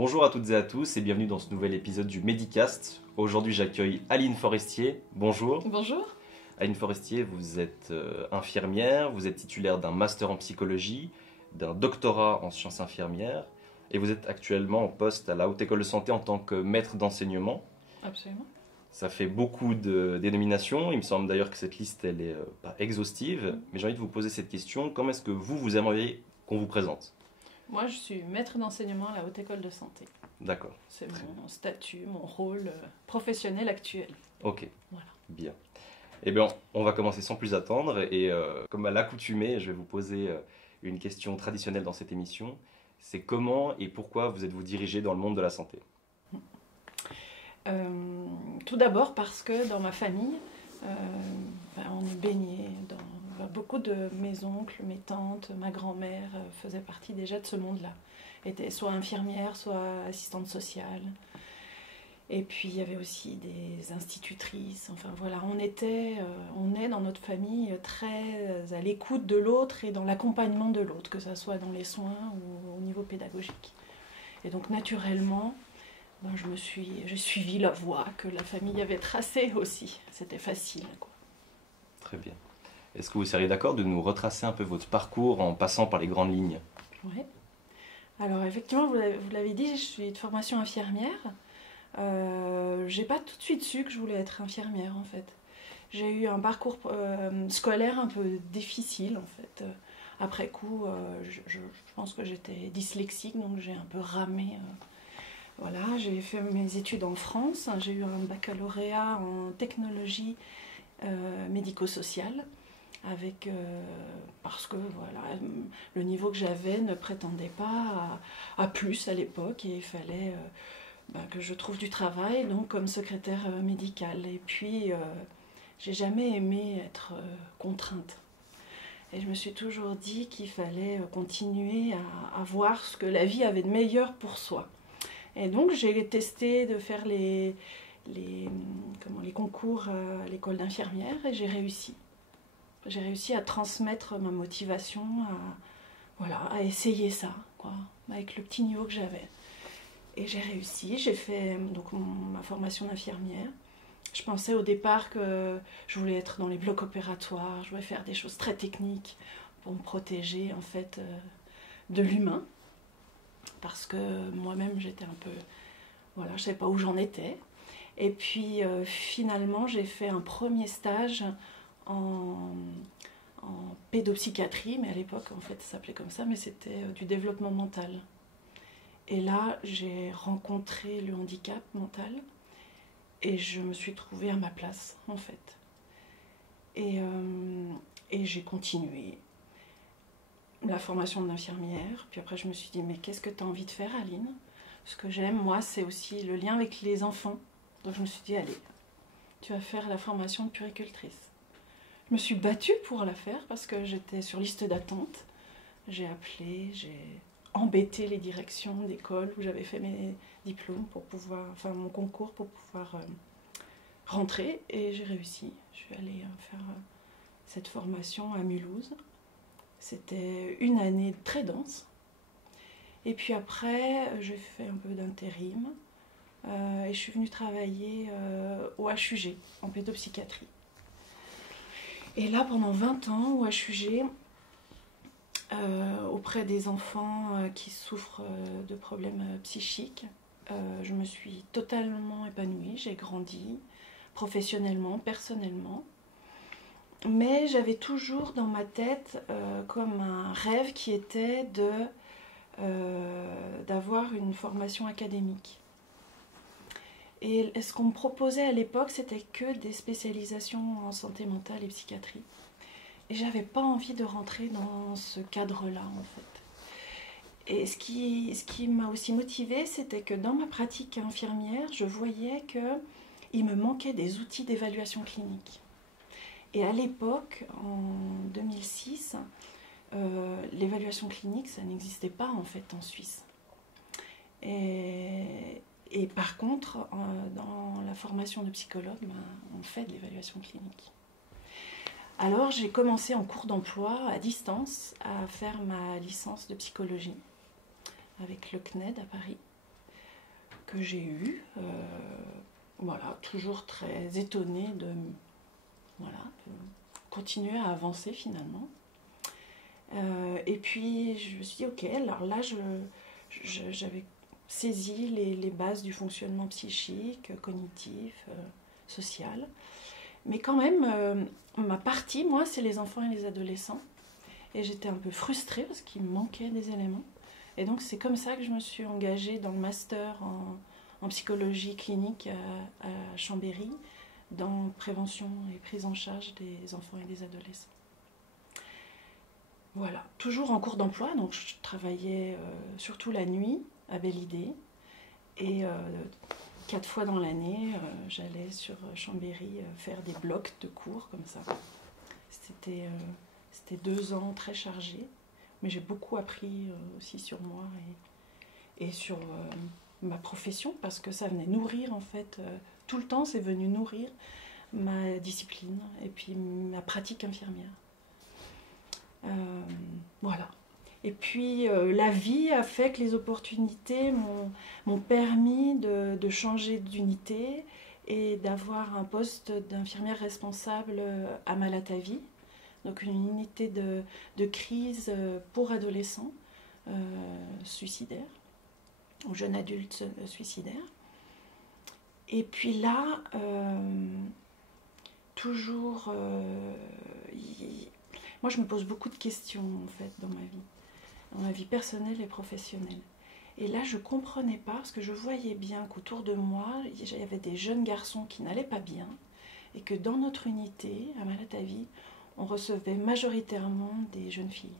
Bonjour à toutes et à tous et bienvenue dans ce nouvel épisode du Medicast. Aujourd'hui j'accueille Aline Forestier. Bonjour. Bonjour. Aline Forestier, vous êtes infirmière, vous êtes titulaire d'un master en psychologie, d'un doctorat en sciences infirmières et vous êtes actuellement en poste à la Haute École de Santé en tant que maître d'enseignement. Absolument. Ça fait beaucoup de dénominations, il me semble d'ailleurs que cette liste elle est pas exhaustive, mais j'ai envie de vous poser cette question, comment est-ce que vous aimeriez qu'on vous présente? Moi, je suis maître d'enseignement à la Haute École de Santé. D'accord. C'est mon statut, mon rôle professionnel actuel. Ok, Voilà. bien. Eh bien, on va commencer sans plus attendre et comme à l'accoutumée, je vais vous poser une question traditionnelle dans cette émission. C'est comment et pourquoi vous êtes-vous dirigé dans le monde de la santé? Tout d'abord parce que dans ma famille, on est baigné dans beaucoup de mes oncles, mes tantes, ma grand-mère faisaient partie déjà de ce monde-là. Étaient soit infirmières, soit assistantes sociales. Et puis il y avait aussi des institutrices. Enfin voilà, on est dans notre famille très à l'écoute de l'autre et dans l'accompagnement de l'autre, que ce soit dans les soins ou au niveau pédagogique. Et donc naturellement, j'ai suivi la voie que la famille avait tracée aussi. C'était facile, quoi. Très bien. Est-ce que vous seriez d'accord de nous retracer un peu votre parcours en passant par les grandes lignes? Oui. Alors effectivement, vous l'avez dit, je suis de formation infirmière. J'ai pas tout de suite su que je voulais être infirmière en fait. J'ai eu un parcours scolaire un peu difficile en fait. Après coup, je pense que j'étais dyslexique, donc j'ai un peu ramé. Voilà, j'ai fait mes études en France. J'ai eu un baccalauréat en technologie médico-sociale. Parce que voilà, le niveau que j'avais ne prétendait pas à plus à l'époque et il fallait que je trouve du travail donc comme secrétaire médicale. Et puis j'ai jamais aimé être contrainte et je me suis toujours dit qu'il fallait continuer à voir ce que la vie avait de meilleur pour soi. Et donc j'ai testé de faire les concours à l'école d'infirmière et j'ai réussi. J'ai réussi à transmettre ma motivation, à essayer ça, quoi, avec le petit niveau que j'avais. Et j'ai réussi, j'ai fait donc, ma formation d'infirmière. Je pensais au départ que je voulais être dans les blocs opératoires, je voulais faire des choses très techniques pour me protéger en fait de l'humain. Parce que moi-même j'étais un peu... Voilà, je ne savais pas où j'en étais. Et puis finalement j'ai fait un premier stage en pédopsychiatrie, mais à l'époque en fait ça s'appelait comme ça, mais c'était du développement mental. Et là j'ai rencontré le handicap mental et je me suis trouvée à ma place en fait. Et j'ai continué la formation d'infirmière, puis après je me suis dit mais qu'est-ce que tu as envie de faire Aline? Ce que j'aime moi c'est aussi le lien avec les enfants, donc je me suis dit allez, tu vas faire la formation de puéricultrice. Je me suis battue pour la faire parce que j'étais sur liste d'attente. J'ai appelé, j'ai embêté les directions d'école où j'avais fait mes diplômes mon concours pour pouvoir rentrer et j'ai réussi. Je suis allée faire cette formation à Mulhouse. C'était une année très dense. Et puis après, j'ai fait un peu d'intérim et je suis venue travailler au HUG en pédopsychiatrie. Et là, pendant 20 ans, au HUG, auprès des enfants qui souffrent de problèmes psychiques, je me suis totalement épanouie. J'ai grandi professionnellement, personnellement. Mais j'avais toujours dans ma tête comme un rêve qui était d'avoir une formation académique. Et ce qu'on me proposait à l'époque, c'était que des spécialisations en santé mentale et psychiatrie. Et j'avais pas envie de rentrer dans ce cadre-là, en fait. Et ce qui m'a aussi motivée, c'était que dans ma pratique infirmière, je voyais qu'il me manquait des outils d'évaluation clinique. Et à l'époque, en 2006, l'évaluation clinique, ça n'existait pas, en fait, en Suisse. Et par contre, dans la formation de psychologue, on fait de l'évaluation clinique. Alors j'ai commencé en cours d'emploi à distance à faire ma licence de psychologie avec le CNED à Paris. que j'ai eue. Voilà, toujours très étonnée de continuer à avancer finalement. Et puis je me suis dit, ok, alors là j'avais saisi les bases du fonctionnement psychique, cognitif, social. Mais quand même, ma partie, moi, c'est les enfants et les adolescents. Et j'étais un peu frustrée parce qu'il me manquait des éléments. Et donc c'est comme ça que je me suis engagée dans le master en psychologie clinique à Chambéry, dans prévention et prise en charge des enfants et des adolescents. Voilà, toujours en cours d'emploi, donc je travaillais surtout la nuit à Belle-Îlée. Et 4 fois dans l'année, j'allais sur Chambéry faire des blocs de cours comme ça. C'était 2 ans très chargés, mais j'ai beaucoup appris aussi sur moi et sur ma profession, parce que ça venait nourrir en fait, tout le temps c'est venu nourrir ma discipline et puis ma pratique infirmière. Voilà. Et puis la vie a fait que les opportunités m'ont permis de changer d'unité et d'avoir un poste d'infirmière responsable à Malatavie, donc une unité de crise pour adolescents suicidaires, ou jeunes adultes suicidaires. Et puis là, toujours, moi je me pose beaucoup de questions en fait dans ma vie personnelle et professionnelle. Et là je ne comprenais pas, parce que je voyais bien qu'autour de moi, il y avait des jeunes garçons qui n'allaient pas bien, et que dans notre unité, à Malatavie, on recevait majoritairement des jeunes filles.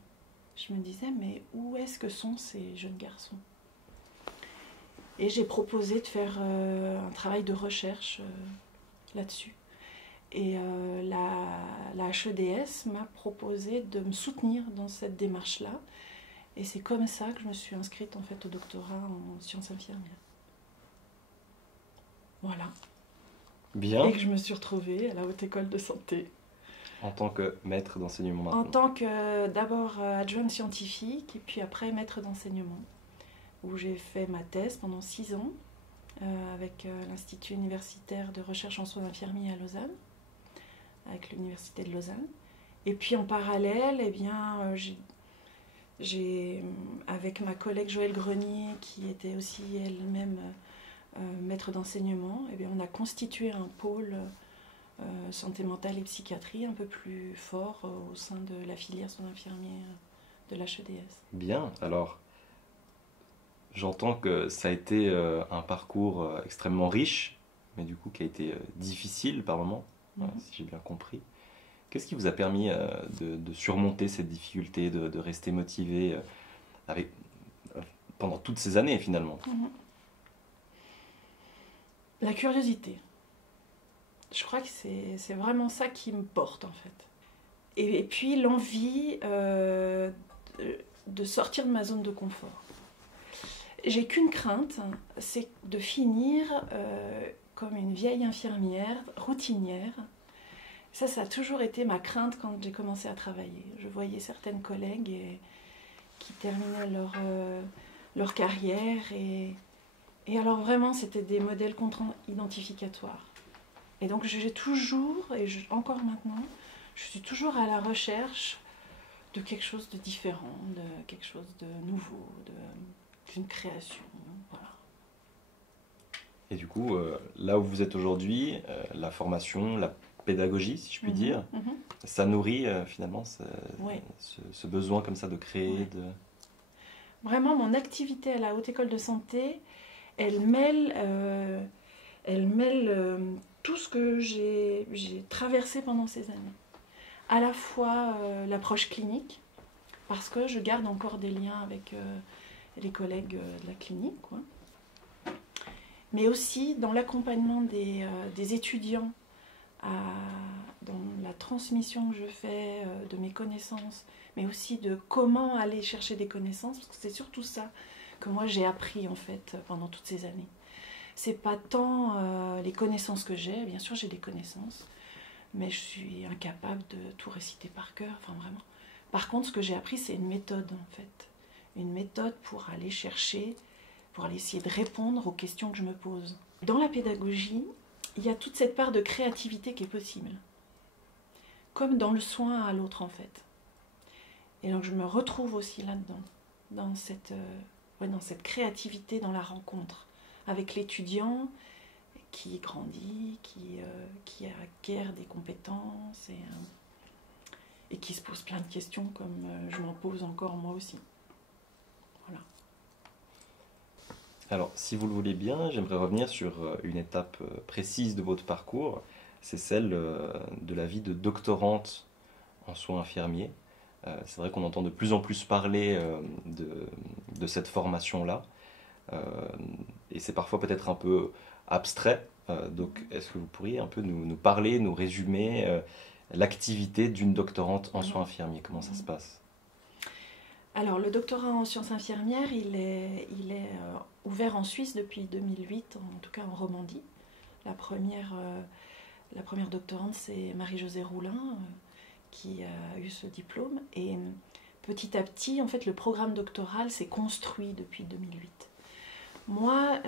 Je me disais, mais où est-ce que sont ces jeunes garçons ? Et j'ai proposé de faire un travail de recherche là-dessus. Et la HEDS m'a proposé de me soutenir dans cette démarche-là. Et c'est comme ça que je me suis inscrite en fait au doctorat en sciences infirmières. Voilà. Bien. Et que je me suis retrouvée à la Haute École de Santé. En tant que maître d'enseignement maintenant. En tant que d'abord adjointe scientifique et puis après maître d'enseignement, où j'ai fait ma thèse pendant 6 ans avec l'Institut universitaire de recherche en soins infirmiers à Lausanne, avec l'Université de Lausanne. Et puis en parallèle, eh bien, j'ai, avec ma collègue Joëlle Grenier, qui était aussi elle-même maître d'enseignement, eh bien, on a constitué un pôle santé mentale et psychiatrie un peu plus fort au sein de la filière soins infirmiers de l'HEDS. Bien, alors j'entends que ça a été un parcours extrêmement riche, mais du coup qui a été difficile par moments, si j'ai bien compris. Qu'est-ce qui vous a permis de surmonter cette difficulté, de rester motivé pendant toutes ces années finalement ? La curiosité. Je crois que c'est vraiment ça qui me porte en fait. Et puis l'envie de sortir de ma zone de confort. J'ai qu'une crainte, c'est de finir comme une vieille infirmière, routinière. Ça a toujours été ma crainte quand j'ai commencé à travailler. Je voyais certaines collègues qui terminaient leur carrière et alors vraiment c'était des modèles contre-identificatoires. Et donc j'ai toujours, encore maintenant, je suis toujours à la recherche de quelque chose de différent, de quelque chose de nouveau, d'une création. Voilà. Et du coup, là où vous êtes aujourd'hui, la formation, la pédagogie, si je puis dire, ça nourrit finalement ce besoin comme ça de créer. Vraiment, mon activité à la Haute École de Santé, elle mêle tout ce que j'ai traversé pendant ces années. À la fois l'approche clinique, parce que je garde encore des liens avec les collègues de la clinique, quoi. Mais aussi dans l'accompagnement des étudiants, dans la transmission que je fais de mes connaissances, mais aussi de comment aller chercher des connaissances, parce que c'est surtout ça que moi j'ai appris en fait pendant toutes ces années. C'est pas tant les connaissances que j'ai, bien sûr j'ai des connaissances, mais je suis incapable de tout réciter par cœur, enfin vraiment. Par contre, ce que j'ai appris, c'est une méthode en fait. Une méthode pour aller chercher pour aller essayer de répondre aux questions que je me pose. Dans la pédagogie, il y a toute cette part de créativité qui est possible, comme dans le soin à l'autre en fait. Et donc je me retrouve aussi là-dedans, dans cette créativité, dans la rencontre avec l'étudiant qui grandit, qui acquiert des compétences et qui se pose plein de questions comme je m'en pose encore moi aussi. Voilà. Alors, si vous le voulez bien, j'aimerais revenir sur une étape précise de votre parcours. C'est celle de la vie de doctorante en soins infirmiers. C'est vrai qu'on entend de plus en plus parler de cette formation-là. Et c'est parfois peut-être un peu abstrait. Donc, est-ce que vous pourriez un peu nous parler, nous résumer l'activité d'une doctorante en soins infirmiers? Comment ça se passe? Alors, le doctorat en sciences infirmières, il est ouvert en Suisse depuis 2008, en tout cas en Romandie. La première doctorante, c'est Marie-Josée Roulin, qui a eu ce diplôme. Et petit à petit, en fait, le programme doctoral s'est construit depuis 2008. Moi,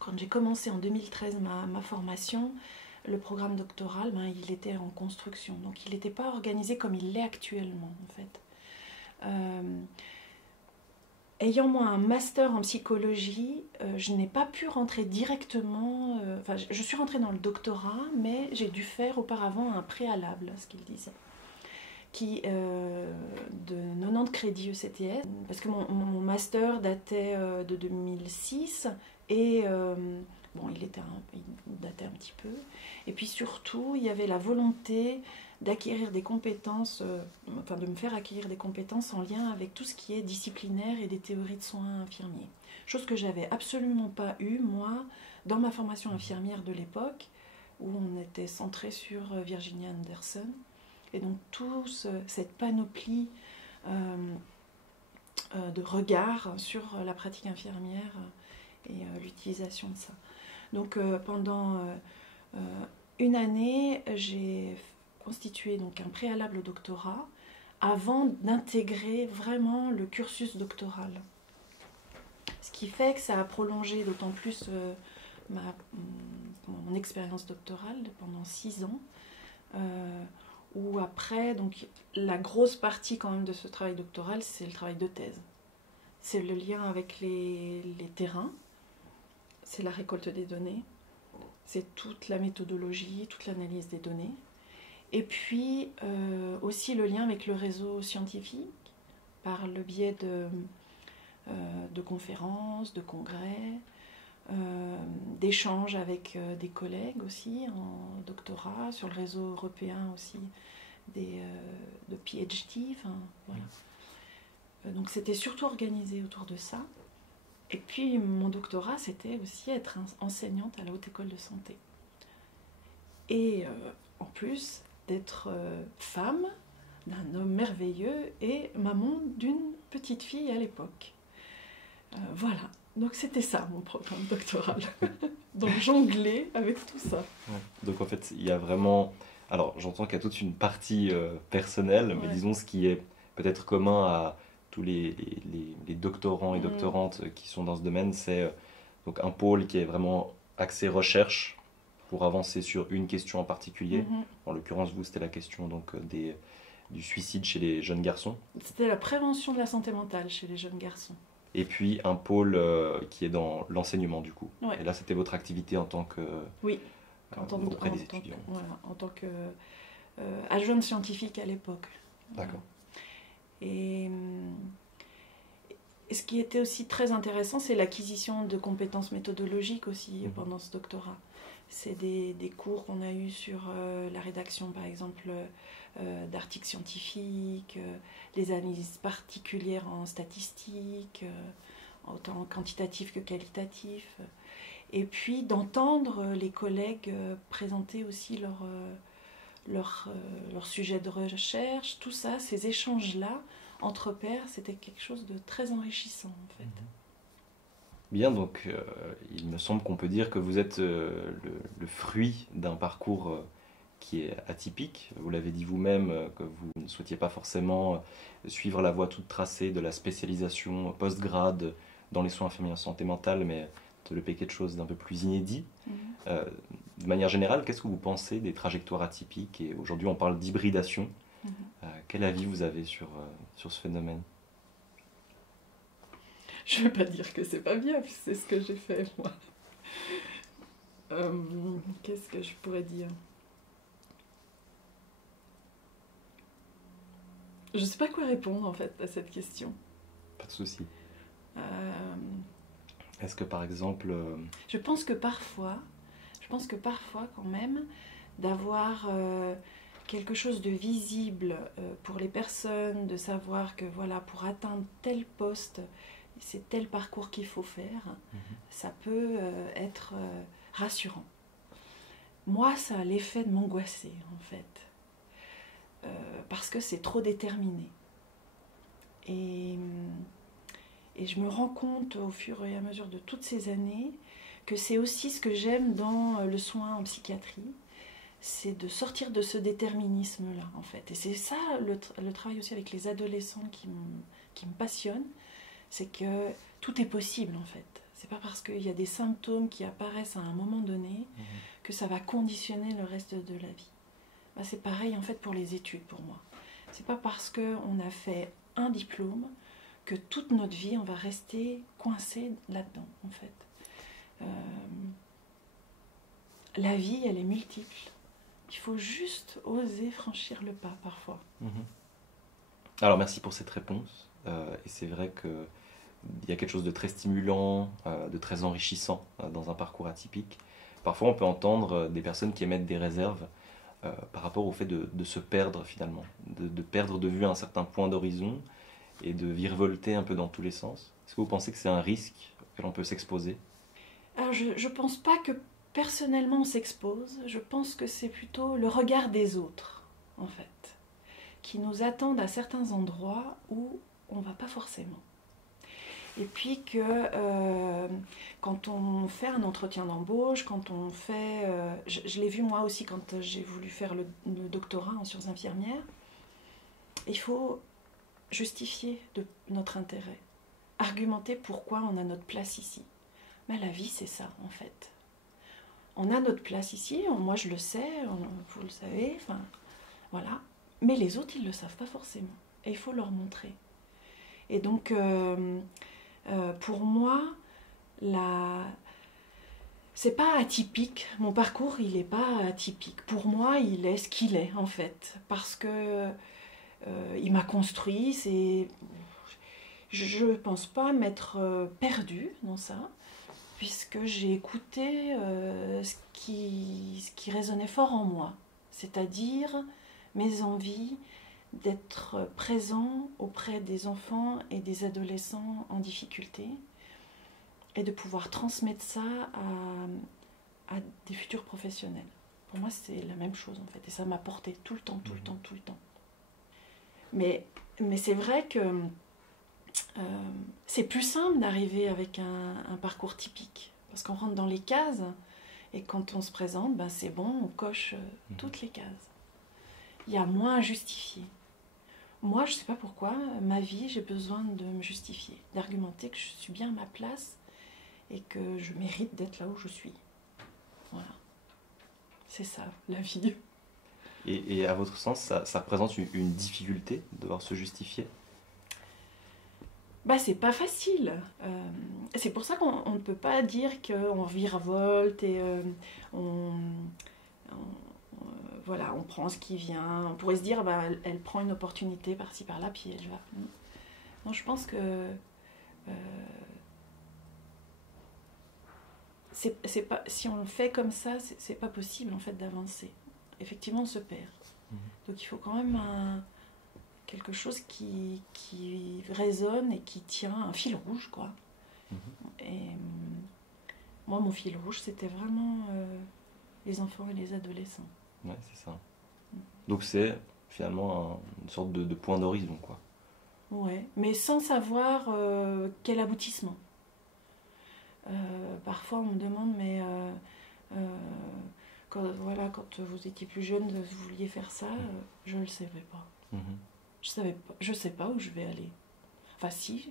quand j'ai commencé en 2013 ma formation, le programme doctoral, il était en construction. Donc, il n'était pas organisé comme il l'est actuellement, en fait. Ayant moi un master en psychologie, je n'ai pas pu rentrer directement, je suis rentrée dans le doctorat, mais j'ai dû faire auparavant un préalable, ce qu'il disait, qui de 90 crédits ECTS, parce que mon master datait de 2006 et il datait un petit peu, et puis surtout il y avait la volonté d'acquérir des compétences, de me faire acquérir des compétences en lien avec tout ce qui est disciplinaire et des théories de soins infirmiers. Chose que j'avais absolument pas eue, moi, dans ma formation infirmière de l'époque, où on était centré sur Virginia Anderson. Et donc, toute cette panoplie de regards sur la pratique infirmière et l'utilisation de ça. Donc, pendant une année, j'ai constituer donc un préalable au doctorat avant d'intégrer vraiment le cursus doctoral. Ce qui fait que ça a prolongé d'autant plus mon expérience doctorale pendant 6 ans, où après, donc, la grosse partie quand même de ce travail doctoral, c'est le travail de thèse. C'est le lien avec les terrains, c'est la récolte des données, c'est toute la méthodologie, toute l'analyse des données. Et puis aussi le lien avec le réseau scientifique par le biais de conférences, de congrès, d'échanges avec des collègues aussi en doctorat, sur le réseau européen aussi de PhD. Voilà. Donc c'était surtout organisé autour de ça. Et puis mon doctorat, c'était aussi être enseignante à la Haute École de Santé. Et en plus d'être femme d'un homme merveilleux et maman d'une petite fille à l'époque. Voilà, donc c'était ça mon programme doctoral. Donc jongler avec tout ça. Ouais. Donc en fait, il y a vraiment... Alors j'entends qu'il y a toute une partie personnelle, mais disons ce qui est peut-être commun à tous les doctorants et doctorantes qui sont dans ce domaine, c'est donc un pôle qui est vraiment axé recherche, pour avancer sur une question en particulier. En l'occurrence, vous, c'était la question donc, du suicide chez les jeunes garçons. C'était la prévention de la santé mentale chez les jeunes garçons. Et puis un pôle qui est dans l'enseignement, du coup. Ouais. Et là, c'était votre activité en tant que... Oui, auprès des étudiants. En tant que adjointe scientifique à l'époque. D'accord. Et ce qui était aussi très intéressant, c'est l'acquisition de compétences méthodologiques aussi pendant ce doctorat. C'est des cours qu'on a eus sur la rédaction, par exemple, d'articles scientifiques, les analyses particulières en statistique, autant quantitatif que qualitatif. Et puis d'entendre les collègues présenter aussi leur sujet de recherche, tout ça, ces échanges-là entre pairs, c'était quelque chose de très enrichissant en fait. Bien, donc il me semble qu'on peut dire que vous êtes le fruit d'un parcours qui est atypique. Vous l'avez dit vous-même, que vous ne souhaitiez pas forcément suivre la voie toute tracée de la spécialisation post-grade dans les soins infirmiers en santé mentale, mais développer quelque chose d'un peu plus inédit. Mhm. De manière générale, qu'est-ce que vous pensez des trajectoires atypiques? Et aujourd'hui, on parle d'hybridation. Mhm. Quel avis vous avez sur ce phénomène? Je ne vais pas dire que c'est pas bien, puisque c'est ce que j'ai fait, moi. Qu'est-ce que je pourrais dire? Je ne sais pas quoi répondre, en fait, à cette question. Pas de souci. Euh, Est-ce que, par exemple... je pense que parfois, quand même, d'avoir quelque chose de visible pour les personnes, de savoir que, voilà, pour atteindre tel poste, c'est tel parcours qu'il faut faire, ça peut être rassurant. Moi, ça a l'effet de m'angoisser, en fait, parce que c'est trop déterminé. Et je me rends compte au fur et à mesure de toutes ces années que c'est aussi ce que j'aime dans le soin en psychiatrie, c'est de sortir de ce déterminisme-là, en fait. Et c'est ça le travail aussi avec les adolescents qui me passionne, c'est que tout est possible, en fait. C'est pas parce qu'il y a des symptômes qui apparaissent à un moment donné que ça va conditionner le reste de la vie. Bah, c'est pareil, en fait, pour les études, pour moi. C'est pas parce qu'on a fait un diplôme que toute notre vie, on va rester coincé là-dedans, en fait. La vie, elle est multiple. Il faut juste oser franchir le pas, parfois. Alors, merci pour cette réponse. Et c'est vrai qu'il y a quelque chose de très stimulant, de très enrichissant dans un parcours atypique. Parfois, on peut entendre des personnes qui émettent des réserves par rapport au fait de se perdre, finalement, de perdre de vue un certain point d'horizon et de virevolter un peu dans tous les sens. Est-ce que vous pensez que c'est un risque auquel on peut s'exposer? Alors, je ne pense pas que personnellement on s'expose, je pense que c'est plutôt le regard des autres, en fait, qui nous attendent à certains endroits où on ne va pas forcément. Et puis que quand on fait un entretien d'embauche, quand on fait... je l'ai vu moi aussi quand j'ai voulu faire le doctorat en sciences infirmières, il faut justifier de notre intérêt, argumenter pourquoi on a notre place ici. Mais la vie, c'est ça, en fait. On a notre place ici, moi je le sais, vous le savez, enfin, voilà. Mais les autres, ils ne le savent pas forcément. Et il faut leur montrer. Et donc, pour moi, c'est pas atypique. Mon parcours, il n'est pas atypique. Pour moi, il est ce qu'il est, en fait. Parce que il m'a construit. Je ne pense pas m'être perdue dans ça, puisque j'ai écouté ce qui résonnait fort en moi, c'est-à-dire mes envies d'être présent auprès des enfants et des adolescents en difficulté et de pouvoir transmettre ça à des futurs professionnels. Pour moi, c'est la même chose, en fait, et ça m'a porté tout le temps. Mais c'est vrai que c'est plus simple d'arriver avec un parcours typique, parce qu'on rentre dans les cases, et quand on se présente, ben c'est bon, on coche toutes les cases. Il y a moins à justifier. Moi, je ne sais pas pourquoi, ma vie, j'ai besoin de me justifier, d'argumenter que je suis bien à ma place, et que je mérite d'être là où je suis. Voilà. C'est ça, la vie. Et à votre sens, ça représente une difficulté de devoir se justifier? Bah, c'est pas facile. C'est pour ça qu'on ne peut pas dire qu'on virevolte et voilà, on prend ce qui vient. On pourrait se dire, bah, elle prend une opportunité par-ci par-là, puis elle va. Non, je pense que c'est pas, si on le fait comme ça, c'est pas possible en fait d'avancer. Effectivement, on se perd. Donc il faut quand même quelque chose qui résonne et qui tient, un fil rouge, quoi. Et moi, mon fil rouge, c'était vraiment les enfants et les adolescents. Ouais, c'est ça. Donc c'est finalement une sorte de point d'horizon, quoi. Ouais, mais sans savoir quel aboutissement. Parfois, on me demande, mais quand vous étiez plus jeune, vous vouliez faire ça, je ne le savais pas. Je sais pas où je vais aller. Enfin, si,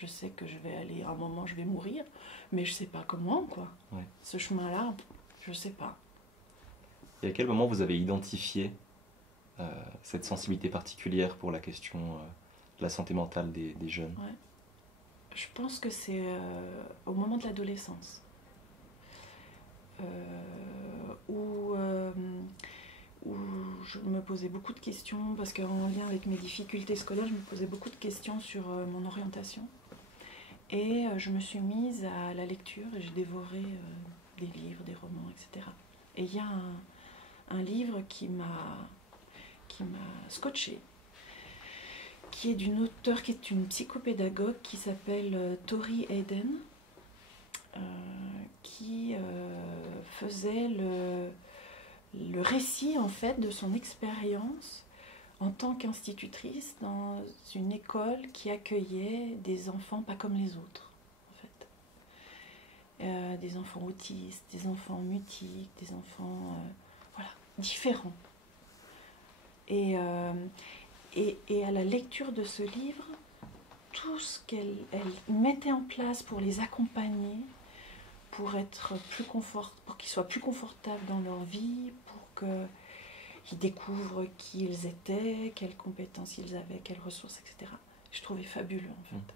Je sais que je vais aller, à un moment, je vais mourir, mais je ne sais pas comment, quoi. Ouais. Ce chemin-là, je ne sais pas. Et à quel moment vous avez identifié cette sensibilité particulière pour la question de la santé mentale des jeunes? Ouais. Je pense que c'est au moment de l'adolescence. Où je me posais beaucoup de questions, parce qu'en lien avec mes difficultés scolaires, je me posais beaucoup de questions sur mon orientation. Et je me suis mise à la lecture et j'ai dévoré des livres, des romans, etc. Et il y a un livre qui m'a scotché, qui est d'une auteure qui est une psychopédagogue qui s'appelle Tori Hayden, qui faisait le récit en fait de son expérience en tant qu'institutrice dans une école qui accueillait des enfants pas comme les autres, en fait. Des enfants autistes, des enfants mutiques, des enfants voilà, différents. Et à la lecture de ce livre, tout ce qu'elle mettait en place pour les accompagner, pour qu'ils soient plus confortables dans leur vie, pour qu'ils découvrent qui ils étaient, quelles compétences ils avaient, quelles ressources, etc. Je trouvais fabuleux, en fait.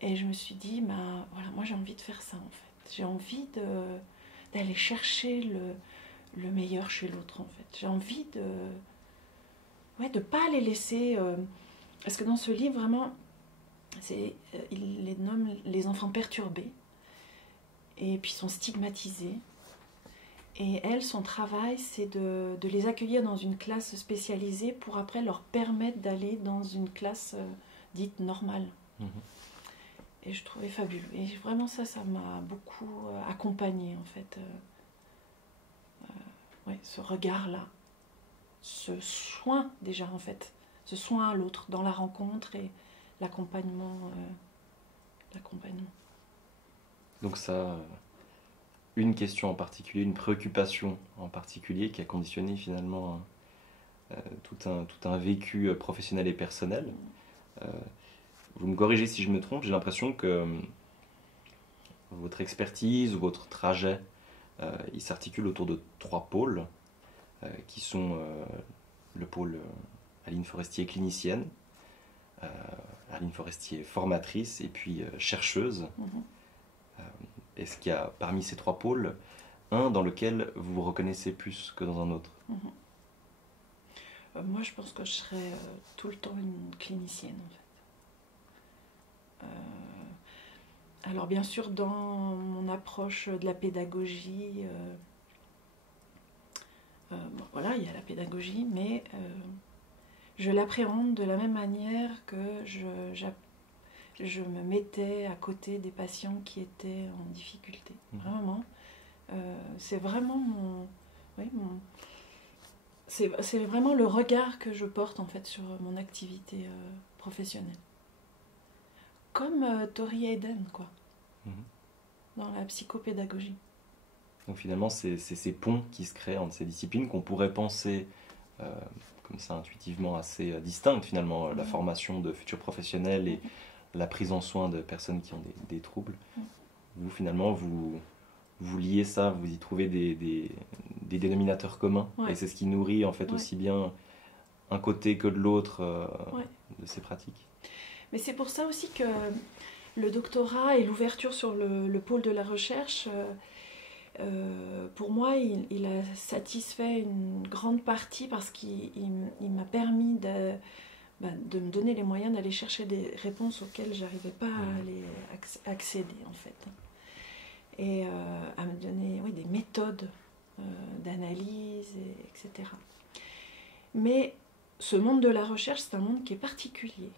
Et je me suis dit, voilà, moi j'ai envie de faire ça, en fait. J'ai envie d'aller chercher le meilleur chez l'autre, en fait. J'ai envie de pas les laisser... parce que dans ce livre, vraiment, il les nomme les enfants perturbés. Et puis sont stigmatisés. Et elle, son travail, c'est de les accueillir dans une classe spécialisée pour après leur permettre d'aller dans une classe dite normale. Mmh. Et je trouvais fabuleux. Et vraiment ça m'a beaucoup accompagnée, en fait. Ouais, ce regard-là. Ce soin, déjà, en fait. Ce soin à l'autre, dans la rencontre et l'accompagnement. Donc ça, une question en particulier, une préoccupation en particulier qui a conditionné finalement tout un vécu professionnel et personnel. Vous me corrigez si je me trompe, j'ai l'impression que votre expertise ou votre trajet, il s'articule autour de 3 pôles qui sont le pôle Aline Forestier clinicienne, Aline Forestier formatrice et puis chercheuse. Est-ce qu'il y a parmi ces 3 pôles un dans lequel vous vous reconnaissez plus que dans un autre? Moi, je pense que je serais tout le temps une clinicienne, en fait. Alors, bien sûr, dans mon approche de la pédagogie, voilà, il y a la pédagogie, mais je l'appréhende de la même manière que je me mettais à côté des patients qui étaient en difficulté. Vraiment. C'est vraiment c'est vraiment le regard que je porte en fait sur mon activité professionnelle. Comme Tori Hayden, quoi. Dans la psychopédagogie. Donc finalement, c'est ces ponts qui se créent entre ces disciplines qu'on pourrait penser comme ça intuitivement assez distinctes finalement, la formation de futurs professionnels et la prise en soin de personnes qui ont des troubles. Vous, finalement, vous liez ça, vous y trouvez des dénominateurs communs. Ouais. Et c'est ce qui nourrit, en fait, aussi bien un côté que de l'autre de ces pratiques. Mais c'est pour ça aussi que le doctorat et l'ouverture sur le pôle de la recherche, pour moi, il a satisfait une grande partie parce qu'il m'a permis de me donner les moyens d'aller chercher des réponses auxquelles je n'arrivais pas à aller accéder, en fait. Et à me donner des méthodes d'analyse, etc. Mais ce monde de la recherche, c'est un monde qui est particulier,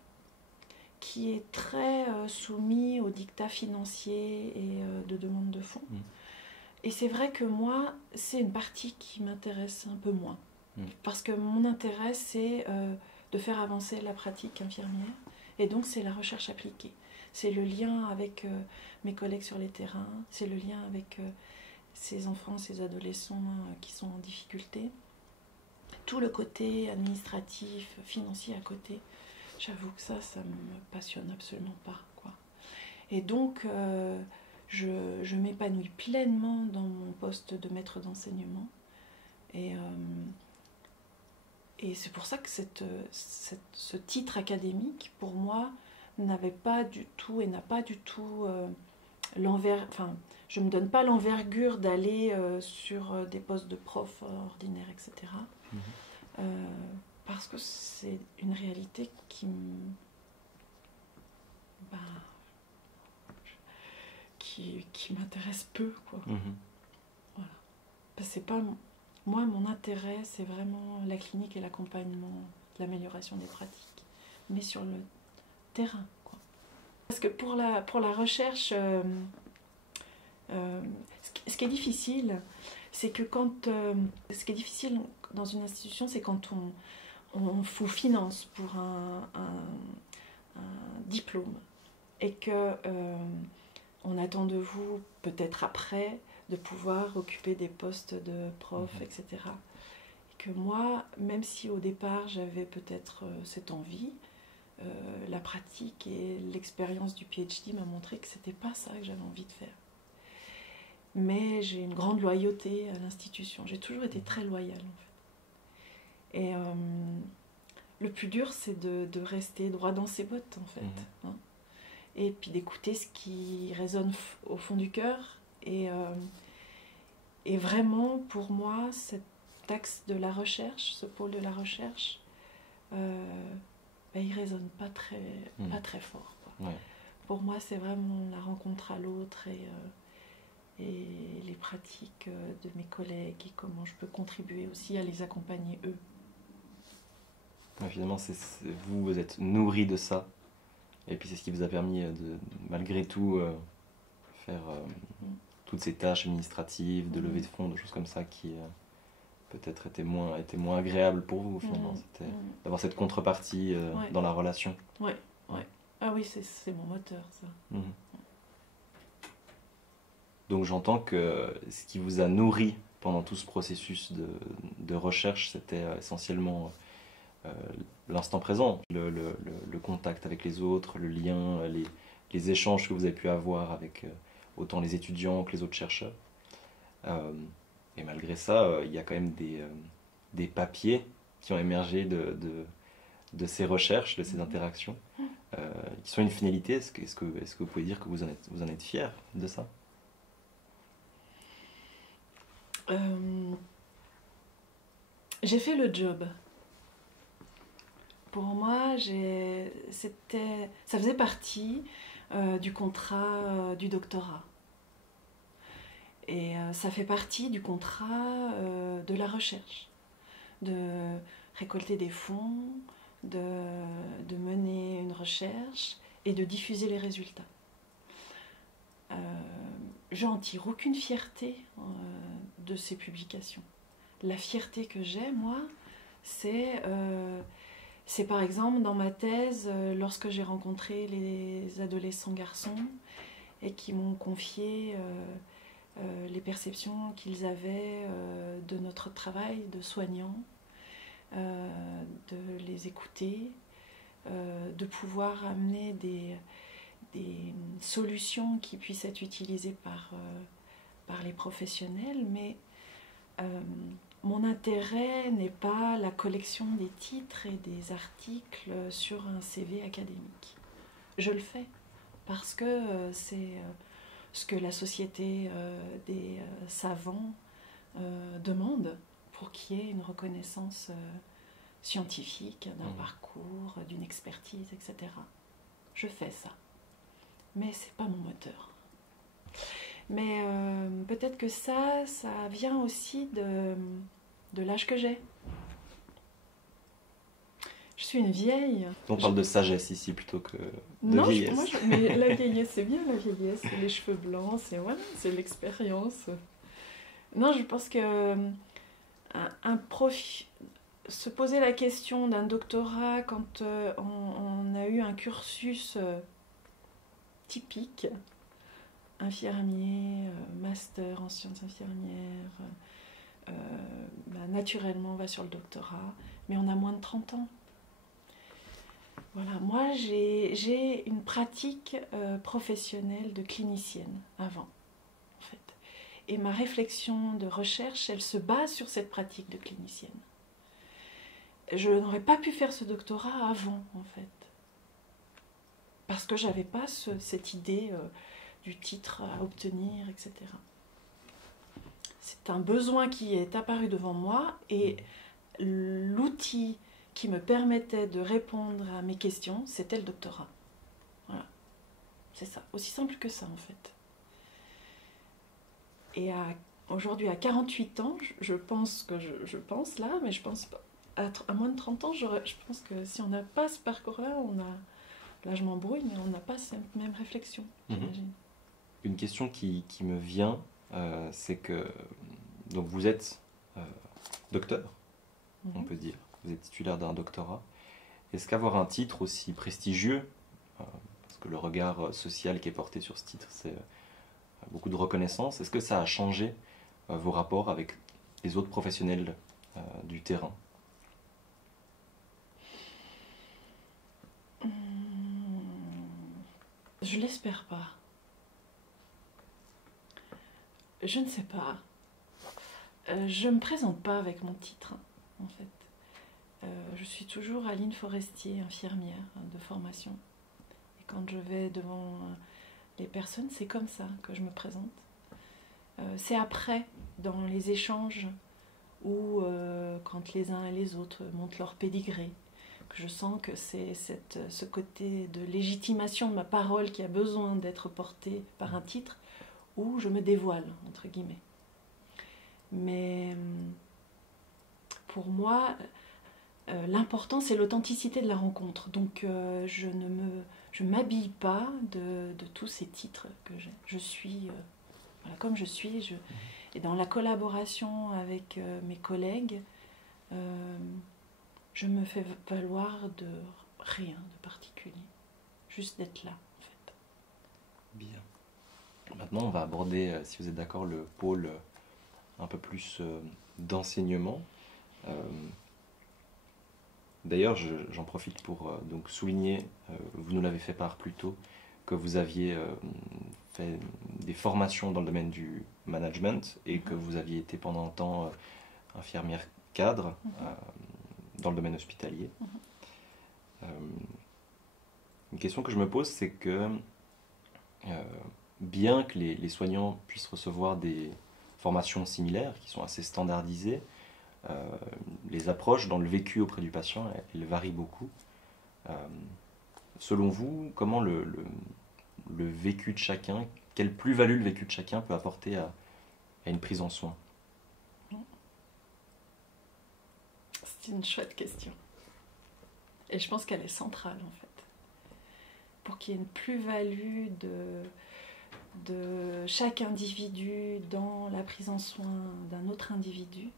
qui est très soumis aux dictats financiers et de demande de fonds. Et c'est vrai que moi, c'est une partie qui m'intéresse un peu moins. Parce que mon intérêt, c'est de faire avancer la pratique infirmière. Et donc, c'est la recherche appliquée. C'est le lien avec mes collègues sur les terrains. C'est le lien avec ces enfants, ces adolescents qui sont en difficulté. Tout le côté administratif, financier à côté, j'avoue que ça me passionne absolument pas, quoi. Et donc, je m'épanouis pleinement dans mon poste de maître d'enseignement. Et c'est pour ça que ce titre académique, pour moi, n'avait pas du tout et n'a pas du tout je ne me donne pas l'envergure d'aller sur des postes de prof ordinaire, etc. Parce que c'est une réalité qui m'intéresse peu, quoi. Voilà. C'est pas moi, mon intérêt, c'est vraiment la clinique et l'accompagnement, l'amélioration des pratiques, mais sur le terrain, quoi. Parce que pour la recherche, ce qui est difficile, c'est que ce qui est difficile dans une institution, c'est quand on vous finance pour un diplôme et que on attend de vous, peut-être après, de pouvoir occuper des postes de prof, etc. Et que moi, même si au départ j'avais peut-être cette envie, la pratique et l'expérience du PhD m'a montré que c'était pas ça que j'avais envie de faire. Mais j'ai une grande loyauté à l'institution. J'ai toujours été très loyale, en fait. Et le plus dur, c'est de rester droit dans ses bottes, en fait. Hein. Et puis d'écouter ce qui résonne au fond du cœur. Et vraiment, pour moi, cet axe de la recherche, ce pôle de la recherche, il résonne pas très fort, quoi. Ouais. Pour moi, c'est vraiment la rencontre à l'autre et les pratiques de mes collègues et comment je peux contribuer aussi à les accompagner eux. Ouais, finalement, vous êtes nourri de ça. Et puis c'est ce qui vous a permis de, malgré tout, faire toutes ces tâches administratives, de levée de fonds, de choses comme ça qui peut-être étaient moins agréables pour vous finalement. C'était d'avoir cette contrepartie dans la relation. Ouais. Ah oui, c'est mon moteur, ça. Donc j'entends que ce qui vous a nourri pendant tout ce processus de recherche, c'était essentiellement l'instant présent, le contact avec les autres, le lien, les échanges que vous avez pu avoir avec autant les étudiants que les autres chercheurs. Et malgré ça, il y a quand même des papiers qui ont émergé de ces recherches, de ces interactions, qui sont une finalité. Est-ce que vous pouvez dire que vous en êtes fier de ça ? J'ai fait le job. Pour moi, ça faisait partie du contrat du doctorat. Et ça fait partie du contrat de la recherche, de récolter des fonds, de mener une recherche et de diffuser les résultats. J'en tire aucune fierté de ces publications. La fierté que j'ai, moi, c'est par exemple dans ma thèse, lorsque j'ai rencontré les adolescents garçons et qui m'ont confié les perceptions qu'ils avaient de notre travail de soignants, de les écouter, de pouvoir amener des solutions qui puissent être utilisées par les professionnels, mais mon intérêt n'est pas la collection des titres et des articles sur un CV académique. Je le fais parce que c'est ce que la société des savants demande pour qu'il y ait une reconnaissance scientifique d'un parcours, d'une expertise, etc. Je fais ça. Mais c'est pas mon moteur. Mais peut-être que ça vient aussi de l'âge que j'ai. Je suis une vieille. On parle de sagesse ici plutôt que de vieillesse. Mais la vieillesse, c'est bien la vieillesse, c'est les cheveux blancs, c'est l'expérience. Non, je pense que se poser la question d'un doctorat quand on a eu un cursus typique, infirmier, master en sciences infirmières, naturellement on va sur le doctorat, mais on a moins de 30 ans. Voilà, moi j'ai une pratique professionnelle de clinicienne avant, en fait. Et ma réflexion de recherche, elle se base sur cette pratique de clinicienne. Je n'aurais pas pu faire ce doctorat avant, en fait. Parce que j'avais pas cette idée du titre à obtenir, etc. C'est un besoin qui est apparu devant moi et l'outil qui me permettait de répondre à mes questions, c'était le doctorat. Voilà. C'est ça. Aussi simple que ça, en fait. Et aujourd'hui, à 48 ans, je pense que je pense là, mais je pense pas. À moins de 30 ans, je pense que si on n'a pas ce parcours-là, là je m'embrouille, mais on n'a pas cette même réflexion, j'imagine. Une question qui me vient, c'est que donc vous êtes docteur, on peut dire. Vous êtes titulaire d'un doctorat. Est-ce qu'avoir un titre aussi prestigieux, parce que le regard social qui est porté sur ce titre, c'est beaucoup de reconnaissance, est-ce que ça a changé vos rapports avec les autres professionnels du terrain? Je l'espère pas. Je ne sais pas. Je me présente pas avec mon titre, en fait. Je suis toujours Aline Forestier, infirmière de formation. Et quand je vais devant les personnes, c'est comme ça que je me présente. C'est après, dans les échanges, ou quand les uns et les autres montent leur pédigré, que je sens que c'est ce côté de légitimation de ma parole qui a besoin d'être porté par un titre, où je me dévoile, entre guillemets. Mais pour moi, l'important, c'est l'authenticité de la rencontre. Donc je ne m'habille pas de tous ces titres que j'ai. Je suis voilà, comme je suis. Et dans la collaboration avec mes collègues, je me fais valoir de rien de particulier. Juste d'être là, en fait. Bien. Maintenant, on va aborder, si vous êtes d'accord, le pôle un peu plus d'enseignement. D'ailleurs, j'en profite pour donc souligner, vous nous l'avez fait part plus tôt, que vous aviez fait des formations dans le domaine du management et que vous aviez été pendant un temps infirmière cadre dans le domaine hospitalier. Une question que je me pose, c'est que bien que les soignants puissent recevoir des formations similaires qui sont assez standardisées, les approches dans le vécu auprès du patient, elles varient beaucoup. Selon vous, comment le vécu de chacun, quelle plus-value le vécu de chacun peut apporter à une prise en soin? C'est une chouette question. Et je pense qu'elle est centrale, en fait. Pour qu'il y ait une plus-value de chaque individu dans la prise en soin d'un autre individu,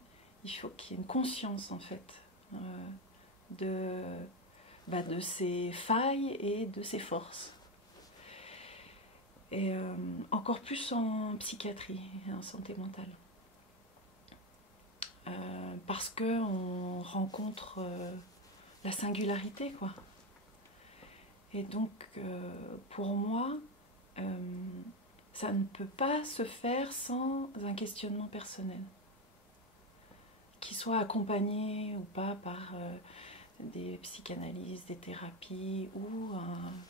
il faut qu'il y ait une conscience, en fait, de ses failles et de ses forces. Et encore plus en psychiatrie et en santé mentale. Parce qu'on rencontre la singularité, quoi. Et donc, pour moi, ça ne peut pas se faire sans un questionnement personnel, qui soit accompagné ou pas par des psychanalyses, des thérapies, ou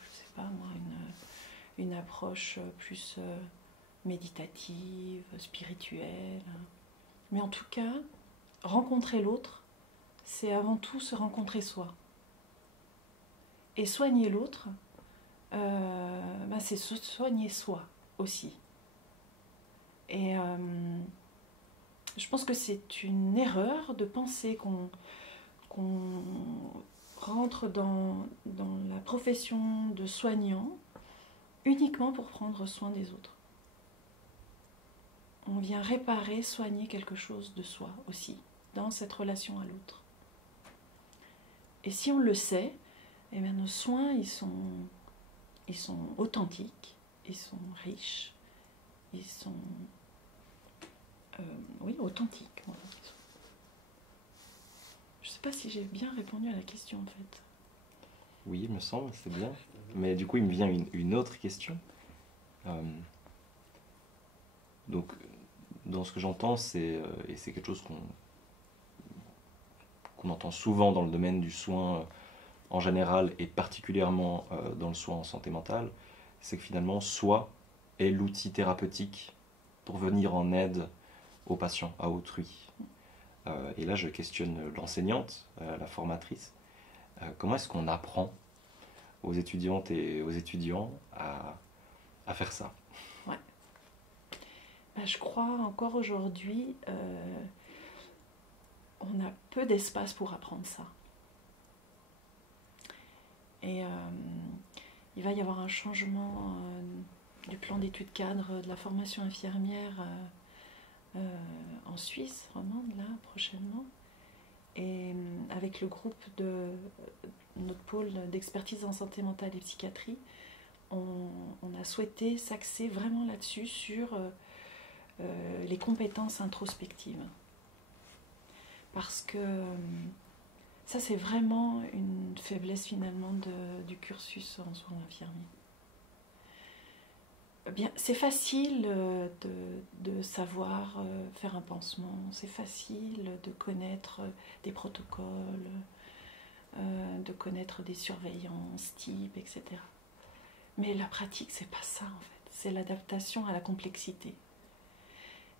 je sais pas moi, une approche plus méditative, spirituelle. Mais en tout cas, rencontrer l'autre, c'est avant tout se rencontrer soi. Et soigner l'autre, c'est se soigner soi aussi. Et je pense que c'est une erreur de penser qu'on rentre dans la profession de soignant uniquement pour prendre soin des autres. On vient réparer, soigner quelque chose de soi aussi, dans cette relation à l'autre. Et si on le sait, eh bien nos soins, ils sont authentiques, ils sont riches, ils sont authentiques. Voilà. Je ne sais pas si j'ai bien répondu à la question, en fait. Oui, il me semble, c'est bien. Mais du coup, il me vient une autre question. Euh, donc, dans ce que j'entends, et c'est quelque chose qu'on entend souvent dans le domaine du soin en général et particulièrement dans le soin en santé mentale, c'est que finalement, soi est l'outil thérapeutique pour venir en aide au patient, à autrui. Et là, je questionne l'enseignante, la formatrice. Comment est-ce qu'on apprend aux étudiantes et aux étudiants à faire ça? Ouais. Ben, je crois encore aujourd'hui, on a peu d'espace pour apprendre ça. Et il va y avoir un changement du plan d'études cadres de la formation infirmière en Suisse romande, là, prochainement. Et avec le groupe de notre pôle d'expertise en santé mentale et psychiatrie, on a souhaité s'axer vraiment là-dessus, sur les compétences introspectives. Parce que ça, c'est vraiment une faiblesse finalement du cursus en soins infirmiers. Bien, c'est facile de savoir faire un pansement, c'est facile de connaître des protocoles, de connaître des surveillances types, etc. Mais la pratique, c'est pas ça en fait, c'est l'adaptation à la complexité.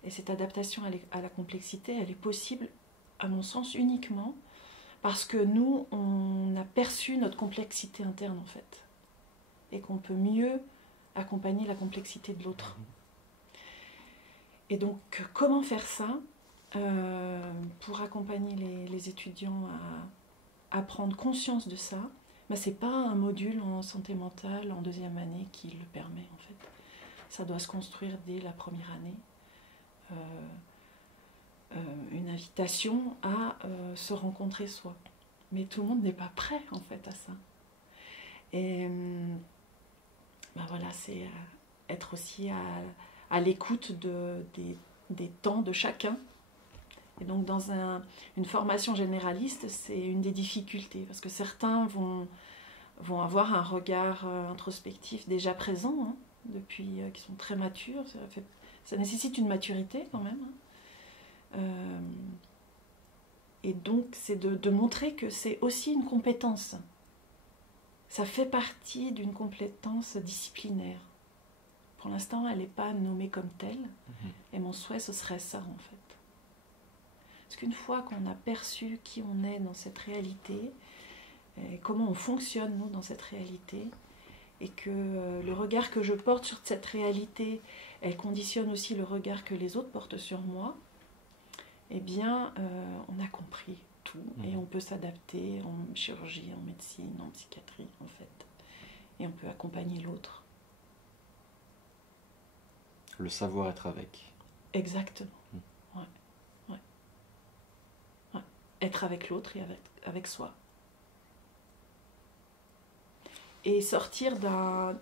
Et cette adaptation à la complexité, elle est possible, à mon sens, uniquement parce que nous, on a perçu notre complexité interne en fait, et qu'on peut mieux accompagner la complexité de l'autre. Et donc, comment faire ça pour accompagner les étudiants à prendre conscience de ça? Ben, c'est pas un module en santé mentale en deuxième année qui le permet en fait. Ça doit se construire dès la première année. Une invitation à se rencontrer soi. Mais tout le monde n'est pas prêt en fait à ça. Et ben voilà, c'est être aussi à l'écoute des temps de chacun. Et donc dans une formation généraliste, c'est une des difficultés, parce que certains vont avoir un regard introspectif déjà présent, hein, depuis qu'ils sont très matures. Ça nécessite une maturité quand même. Et donc c'est de montrer que c'est aussi une compétence. Ça fait partie d'une compétence disciplinaire. Pour l'instant, elle n'est pas nommée comme telle. Et mon souhait, ce serait ça, en fait. Parce qu'une fois qu'on a perçu qui on est dans cette réalité, et comment on fonctionne, nous, dans cette réalité, et que le regard que je porte sur cette réalité, elle conditionne aussi le regard que les autres portent sur moi, eh bien, on a compris tout. Et on peut s'adapter en chirurgie, en médecine, en psychiatrie, en fait. Et on peut accompagner l'autre. Le savoir être avec. Exactement. Ouais. Être avec l'autre et avec soi. Et sortir d'un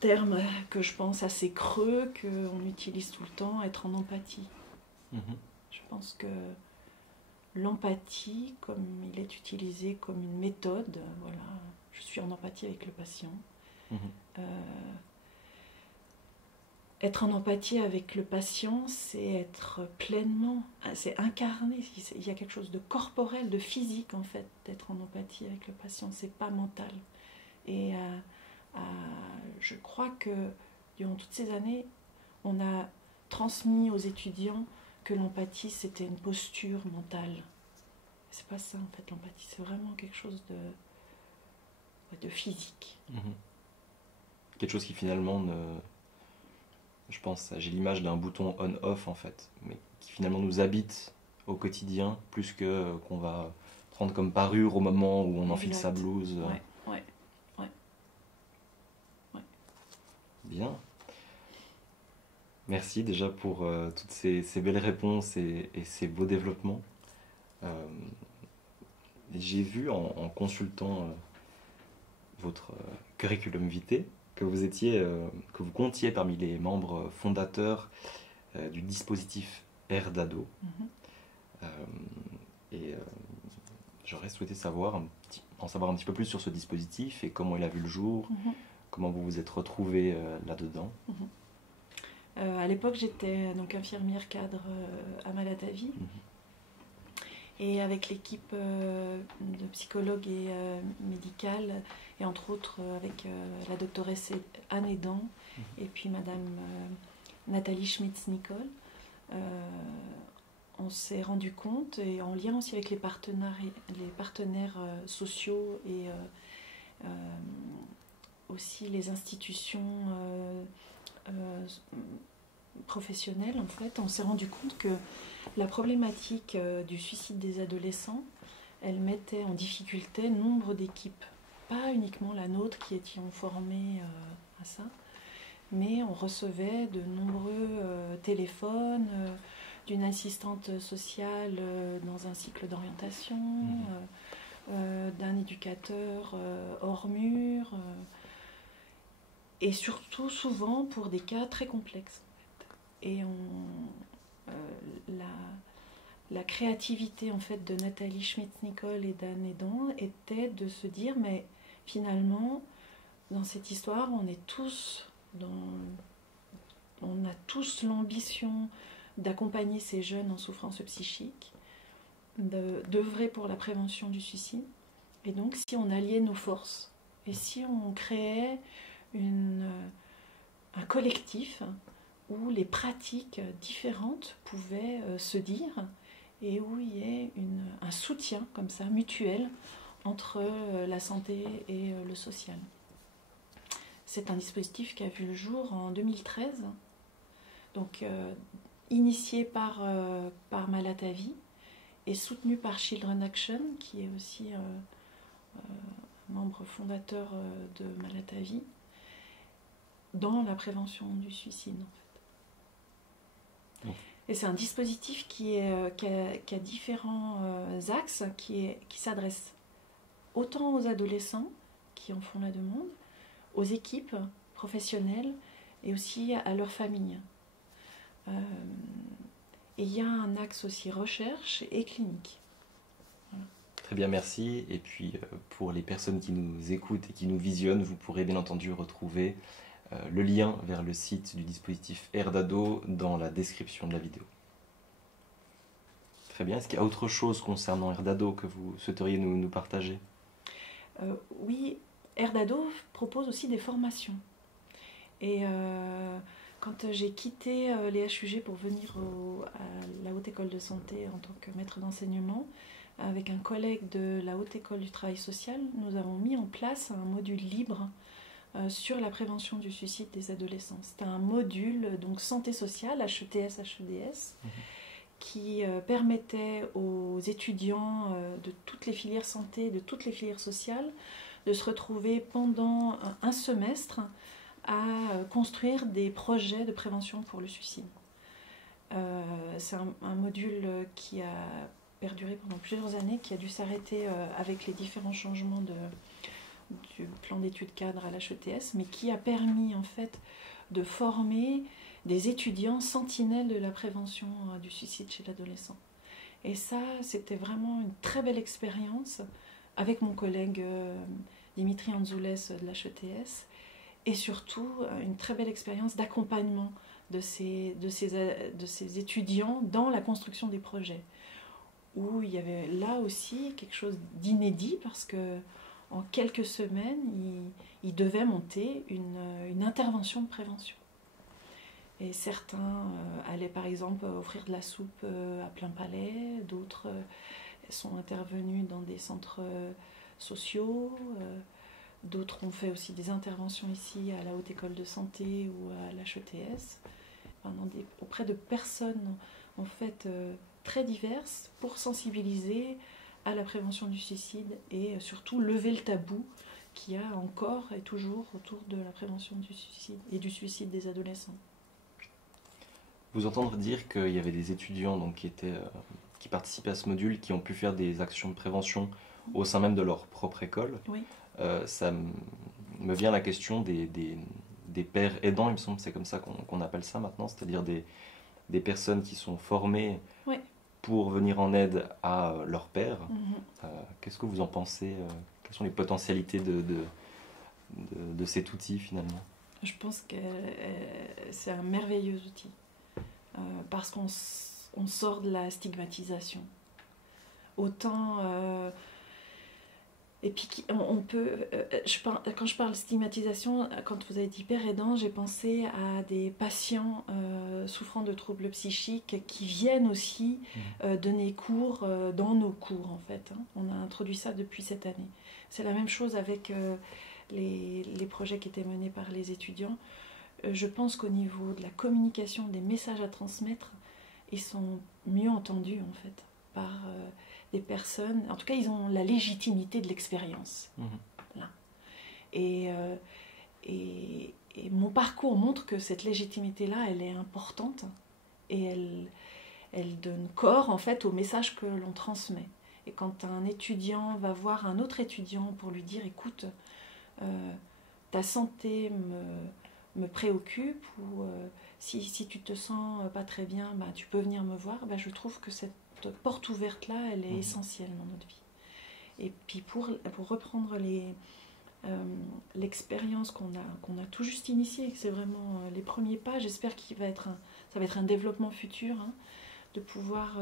terme que je pense assez creux, qu'on utilise tout le temps, être en empathie. Je pense que l'empathie, comme il est utilisé comme une méthode, voilà, je suis en empathie avec le patient. Être en empathie avec le patient, c'est être pleinement, c'est incarner. Il y a quelque chose de corporel, de physique en fait, d'être en empathie avec le patient. C'est pas mental. Et je crois que durant toutes ces années, on a transmis aux étudiants que l'empathie c'était une posture mentale. C'est pas ça en fait, l'empathie, c'est vraiment quelque chose de physique. Quelque chose qui finalement je pense, j'ai l'image d'un bouton on-off en fait, mais qui finalement nous habite au quotidien, plus que qu'on va prendre comme parure au moment où on enfile sa blouse. Ouais. Bien. Merci déjà pour toutes ces belles réponses et ces beaux développements. J'ai vu en consultant votre curriculum vitae que vous comptiez parmi les membres fondateurs du dispositif Erdado. Et j'aurais souhaité savoir en savoir un petit peu plus sur ce dispositif et comment il a vu le jour, comment vous vous êtes retrouvés là-dedans. À l'époque, j'étais donc infirmière cadre à Malatavie. Et avec l'équipe de psychologues et médicales, et entre autres avec la doctoresse Anne Edan, et puis Madame Nathalie Schmitz-Nicole, on s'est rendu compte, et en lien aussi avec les partenaires sociaux et aussi les institutions professionnelles, en fait, on s'est rendu compte que la problématique du suicide des adolescents, elle mettait en difficulté nombre d'équipes. Pas uniquement la nôtre qui étions formées à ça, mais on recevait de nombreux téléphones d'une assistante sociale dans un cycle d'orientation, d'un éducateur hors mur, et surtout souvent pour des cas très complexes. Et la créativité en fait de Nathalie Schmitz-Nicole et d'Anne Edan était de se dire, mais finalement dans cette histoire on a tous l'ambition d'accompagner ces jeunes en souffrance psychique, d'œuvrer pour la prévention du suicide, et donc si on alliait nos forces et si on créait un collectif où les pratiques différentes pouvaient se dire et où il y ait un soutien comme ça mutuel entre la santé et le social. C'est un dispositif qui a vu le jour en 2013, donc initié par Malatavie et soutenu par Children Action, qui est aussi membre fondateur de Malatavie, dans la prévention du suicide. Et c'est un dispositif qui a différents axes, qui s'adresse autant aux adolescents qui en font la demande, aux équipes professionnelles et aussi à leurs familles. Et il y a un axe aussi recherche et clinique. Voilà. Très bien, merci. Et puis pour les personnes qui nous écoutent et qui nous visionnent, vous pourrez bien entendu retrouver le lien vers le site du dispositif Erdado dans la description de la vidéo. Très bien. Est-ce qu'il y a autre chose concernant Erdado que vous souhaiteriez nous partager ? Oui, Erdado propose aussi des formations. Et quand j'ai quitté les HUG pour venir à la Haute École de Santé en tant que maître d'enseignement, avec un collègue de la Haute École du Travail Social, nous avons mis en place un module libre sur la prévention du suicide des adolescents. C'est un module donc santé sociale, HETS, HEDS, qui permettait aux étudiants de toutes les filières santé, de toutes les filières sociales, de se retrouver pendant un semestre à construire des projets de prévention pour le suicide. C'est un module qui a perduré pendant plusieurs années, qui a dû s'arrêter avec les différents changements du plan d'études cadre à l'HETS, mais qui a permis en fait de former des étudiants sentinelles de la prévention du suicide chez l'adolescent. Et ça, c'était vraiment une très belle expérience avec mon collègue Dimitri Anzoulès de l'HETS, et surtout une très belle expérience d'accompagnement de ces étudiants dans la construction des projets, où il y avait là aussi quelque chose d'inédit, parce que en quelques semaines, ils devaient monter une intervention de prévention. Et certains allaient par exemple offrir de la soupe à plein palais, d'autres sont intervenus dans des centres sociaux, d'autres ont fait aussi des interventions ici à la Haute École de Santé ou à l'HETS, auprès de personnes en fait très diverses, pour sensibiliser à la prévention du suicide et surtout lever le tabou qu'il y a encore et toujours autour de la prévention du suicide et du suicide des adolescents. Vous entendre dire qu'il y avait des étudiants donc, qui participaient à ce module, qui ont pu faire des actions de prévention au sein même de leur propre école, oui. Ça me vient la question des pères aidants, il me semble que c'est comme ça qu'on appelle ça maintenant, c'est-à-dire des personnes qui sont formées pour venir en aide à leur père. Qu'est-ce que vous en pensez ? Quelles sont les potentialités de cet outil finalement? Je pense que c'est un merveilleux outil parce qu'on sort de la stigmatisation. Autant et puis on peut quand je parle stigmatisation, quand vous avez dit père aidant, j'ai pensé à des patients souffrant de troubles psychiques qui viennent aussi donner cours dans nos cours en fait. On a introduit ça depuis cette année. C'est la même chose avec les projets qui étaient menés par les étudiants. Je pense qu'au niveau de la communication, des messages à transmettre, ils sont mieux entendus en fait par des personnes. En tout cas, ils ont la légitimité de l'expérience. Voilà. Et mon parcours montre que cette légitimité-là, elle est importante et elle donne corps en fait au message que l'on transmet. Et quand un étudiant va voir un autre étudiant pour lui dire écoute, ta santé me préoccupe ou si tu te sens pas très bien, bah, tu peux venir me voir, bah, je trouve que cette porte ouverte là, elle est essentielle dans notre vie. Et puis pour reprendre l'expérience qu'on a tout juste initiée, c'est vraiment les premiers pas, j'espère ça va être un développement futur, de pouvoir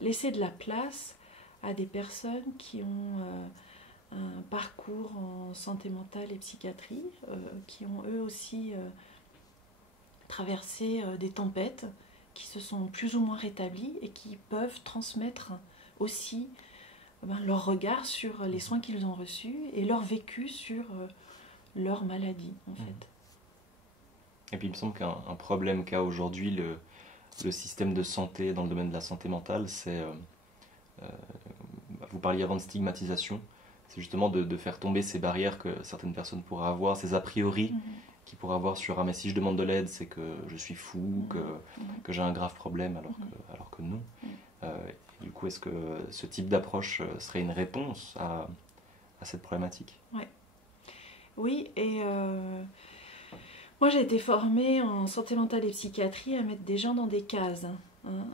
laisser de la place à des personnes qui ont un parcours en santé mentale et psychiatrie, qui ont eux aussi traversé des tempêtes, qui se sont plus ou moins rétablies et qui peuvent transmettre aussi leur regard sur les soins qu'ils ont reçus et leur vécu sur leur maladie en fait. Et puis il me semble qu'un problème qu'a aujourd'hui le système de santé dans le domaine de la santé mentale, c'est, vous parliez avant de stigmatisation, c'est justement de faire tomber ces barrières que certaines personnes pourraient avoir, ces a priori qu'ils pourraient avoir sur mais si je demande de l'aide, c'est que je suis fou, que j'ai un grave problème, alors que non. Du coup, est-ce que ce type d'approche serait une réponse à cette problématique? Oui, et moi j'ai été formée en santé mentale et psychiatrie à mettre des gens dans des cases.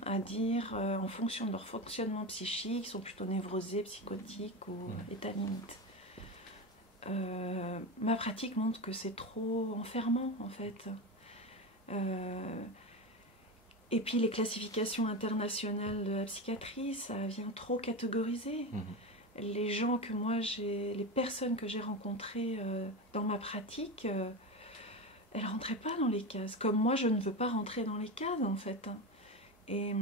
À dire en fonction de leur fonctionnement psychique, ils sont plutôt névrosés, psychotiques ou état limite. Ma pratique montre que c'est trop enfermant en fait. Et puis les classifications internationales de la psychiatrie, ça vient trop catégoriser. Les gens que moi les personnes que j'ai rencontrées dans ma pratique, elles ne rentraient pas dans les cases. Comme moi, je ne veux pas rentrer dans les cases en fait. Et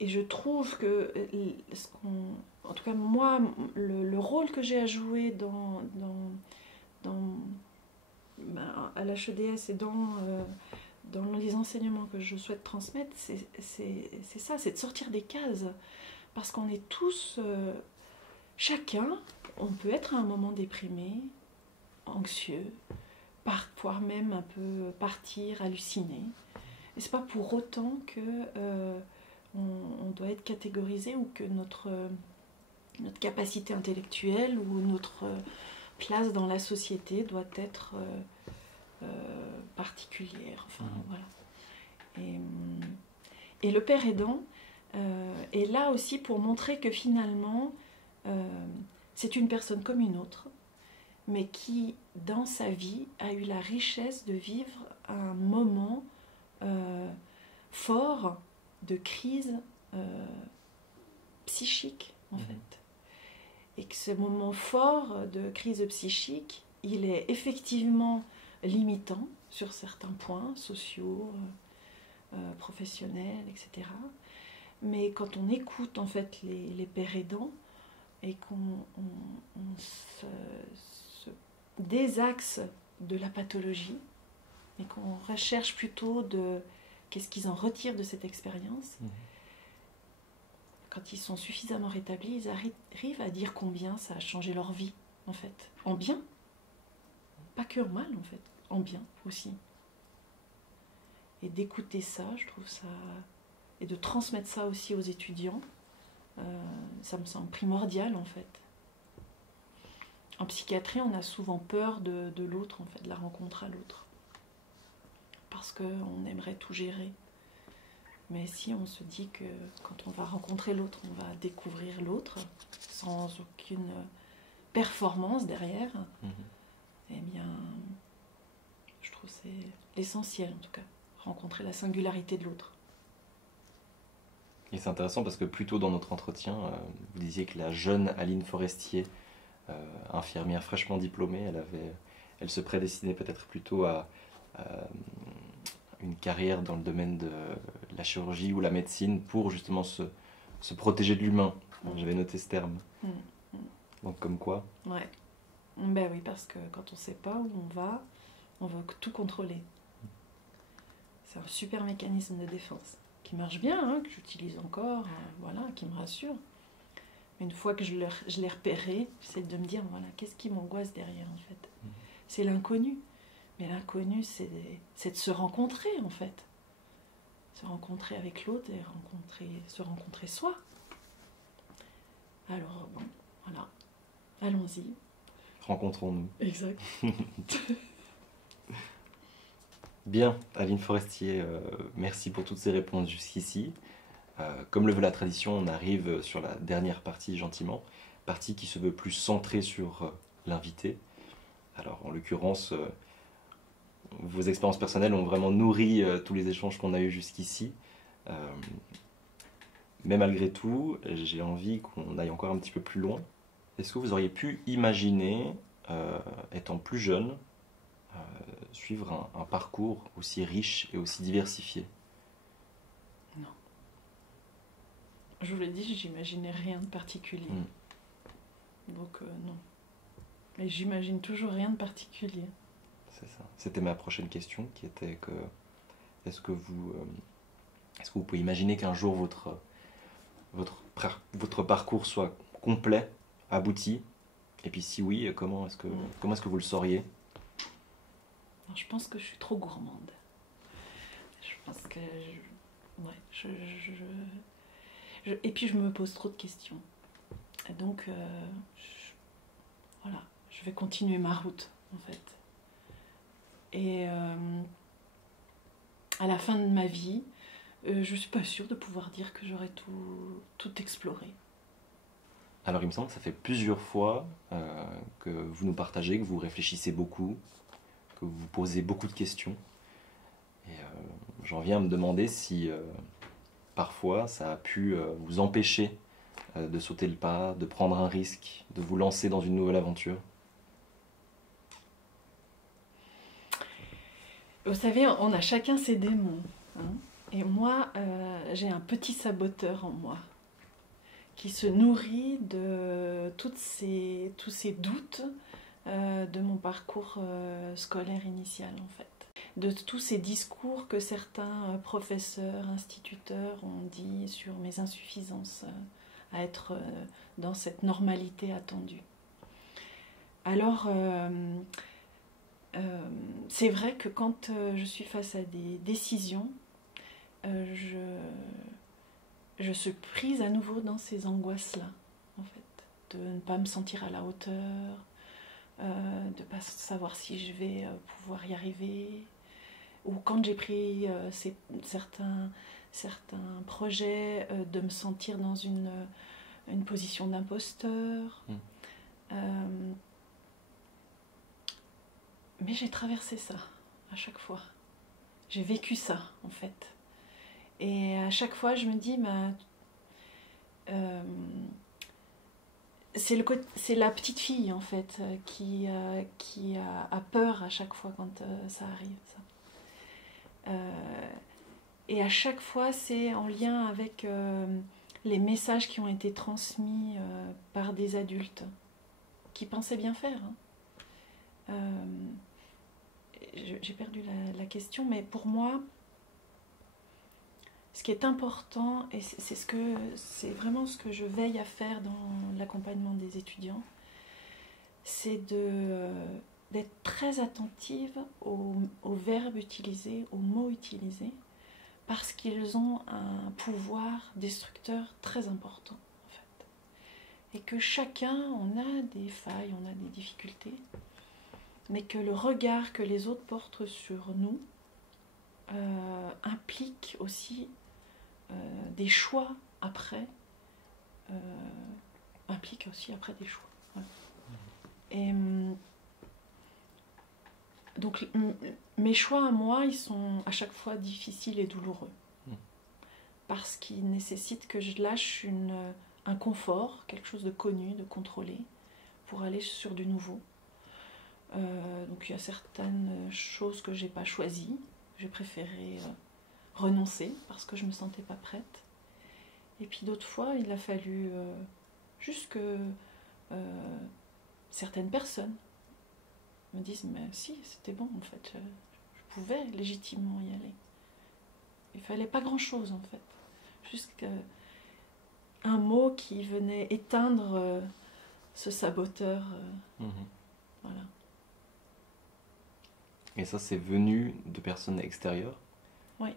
je trouve que, en tout cas moi, le rôle que j'ai à jouer à l'HEDS et dans les enseignements que je souhaite transmettre, c'est ça, c'est de sortir des cases. Parce qu'on est tous, chacun, on peut être à un moment déprimé, anxieux, parfois même un peu partir, halluciner. Et c'est pas pour autant que on doit être catégorisé ou que notre capacité intellectuelle ou notre place dans la société doit être particulière. Enfin, voilà. Et le père aidant est là aussi pour montrer que finalement c'est une personne comme une autre, mais qui dans sa vie a eu la richesse de vivre un moment fort de crise psychique en fait. Et que ce moment fort de crise psychique, il est effectivement limitant sur certains points sociaux, professionnels, etc. Mais quand on écoute en fait les pères aidants et qu'on se désaxe de la pathologie et qu'on recherche plutôt de qu'est-ce qu'ils en retirent de cette expérience, quand ils sont suffisamment rétablis, ils arrivent à dire combien ça a changé leur vie, en fait. En bien, pas que en mal, en fait. En bien aussi. Et d'écouter ça, je trouve ça... Et de transmettre ça aussi aux étudiants, ça me semble primordial, en fait. En psychiatrie, on a souvent peur de l'autre, en fait, de la rencontre à l'autre. Parce qu'on aimerait tout gérer. Mais si on se dit que quand on va rencontrer l'autre, on va découvrir l'autre sans aucune performance derrière, Mhm. eh bien, je trouve que c'est l'essentiel en tout cas, rencontrer la singularité de l'autre. Et c'est intéressant parce que plus tôt dans notre entretien, vous disiez que la jeune Aline Forestier, infirmière fraîchement diplômée, elle se prédestinait peut-être plutôt à une carrière dans le domaine de la chirurgie ou la médecine pour justement se protéger de l'humain. J'avais noté ce terme. Mm, mm. Donc comme quoi. Ouais. Ben oui, parce que quand on ne sait pas où on veut tout contrôler. C'est un super mécanisme de défense qui marche bien, hein, que j'utilise encore, voilà, qui me rassure. Mais une fois que je l'ai repéré, j'essaie de me dire, voilà, qu'est-ce qui m'angoisse derrière en fait. C'est l'inconnu. Mais l'inconnu, c'est de se rencontrer en fait. Se rencontrer avec l'autre et se rencontrer soi. Alors, bon, voilà. Allons-y. Rencontrons-nous. Exact. Bien, Aline Forestier, merci pour toutes ces réponses jusqu'ici. Comme le veut la tradition, on arrive sur la dernière partie gentiment, partie qui se veut plus centrée sur l'invité. Alors en l'occurrence, vos expériences personnelles ont vraiment nourri tous les échanges qu'on a eus jusqu'ici. Mais malgré tout, j'ai envie qu'on aille encore un petit peu plus loin. Est-ce que vous auriez pu imaginer, étant plus jeune, suivre un parcours aussi riche et aussi diversifié? Non. Je vous l'ai dit, j'imaginais rien de particulier. Donc non. Mais j'imagine toujours rien de particulier. C'est ça. C'était ma prochaine question qui était que est-ce que vous pouvez imaginer qu'un jour votre parcours soit complet, abouti? Et puis si oui, comment est-ce que vous le sauriez? Alors, je pense que je suis trop gourmande. Je pense que et puis je me pose trop de questions. Et donc voilà, je vais continuer ma route en fait. Et à la fin de ma vie, je suis pas sûre de pouvoir dire que j'aurais tout exploré. Alors il me semble que ça fait plusieurs fois que vous nous partagez, que vous réfléchissez beaucoup, que vous posez beaucoup de questions. Et j'en viens à me demander si parfois ça a pu vous empêcher de sauter le pas, de prendre un risque, de vous lancer dans une nouvelle aventure. Vous savez, on a chacun ses démons. Hein, et moi, j'ai un petit saboteur en moi qui se nourrit de tous ces doutes de mon parcours scolaire initial, en fait. De tous ces discours que certains professeurs, instituteurs ont dit sur mes insuffisances à être dans cette normalité attendue. Alors, c'est vrai que quand je suis face à des décisions, je suis prise à nouveau dans ces angoisses-là, en fait, de ne pas me sentir à la hauteur, de ne pas savoir si je vais pouvoir y arriver, ou quand j'ai pris certains projets, de me sentir dans une position d'imposteur. Mais j'ai traversé ça à chaque fois. J'ai vécu ça, en fait. Et à chaque fois, je me dis, c'est la petite fille, en fait, qui a peur à chaque fois quand ça arrive. Ça. Et à chaque fois, c'est en lien avec les messages qui ont été transmis par des adultes qui pensaient bien faire. Hein. J'ai perdu la question, mais pour moi, ce qui est important, et c'est vraiment ce que je veille à faire dans l'accompagnement des étudiants, c'est d'être très attentive aux verbes utilisés, aux mots utilisés, parce qu'ils ont un pouvoir destructeur très important, en fait. Et que chacun, on a des failles, on a des difficultés, mais que le regard que les autres portent sur nous implique aussi des choix après, implique aussi après des choix. Voilà. Et donc mes choix à moi, ils sont à chaque fois difficiles et douloureux. Parce qu'ils nécessitent que je lâche un confort, quelque chose de connu, de contrôlé, pour aller sur du nouveau. Donc il y a certaines choses que j'ai pas choisies, j'ai préféré renoncer parce que je me sentais pas prête. Et puis d'autres fois, il a fallu juste que certaines personnes me disent mais si, c'était bon en fait, je pouvais légitimement y aller. Il fallait pas grand chose en fait, juste un mot qui venait éteindre ce saboteur. Voilà. Et ça, c'est venu de personnes extérieures? Oui.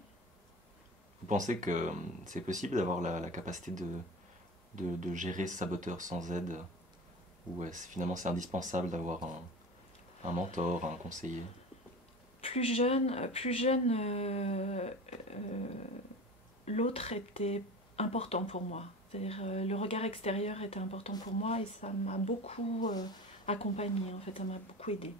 Vous pensez que c'est possible d'avoir la capacité de gérer ce saboteur sans aide? Ou finalement c'est indispensable d'avoir un mentor, un conseiller? Plus jeune, l'autre était important pour moi. C'est-à-dire le regard extérieur était important pour moi et ça m'a beaucoup accompagnée, en fait, ça m'a beaucoup aidée.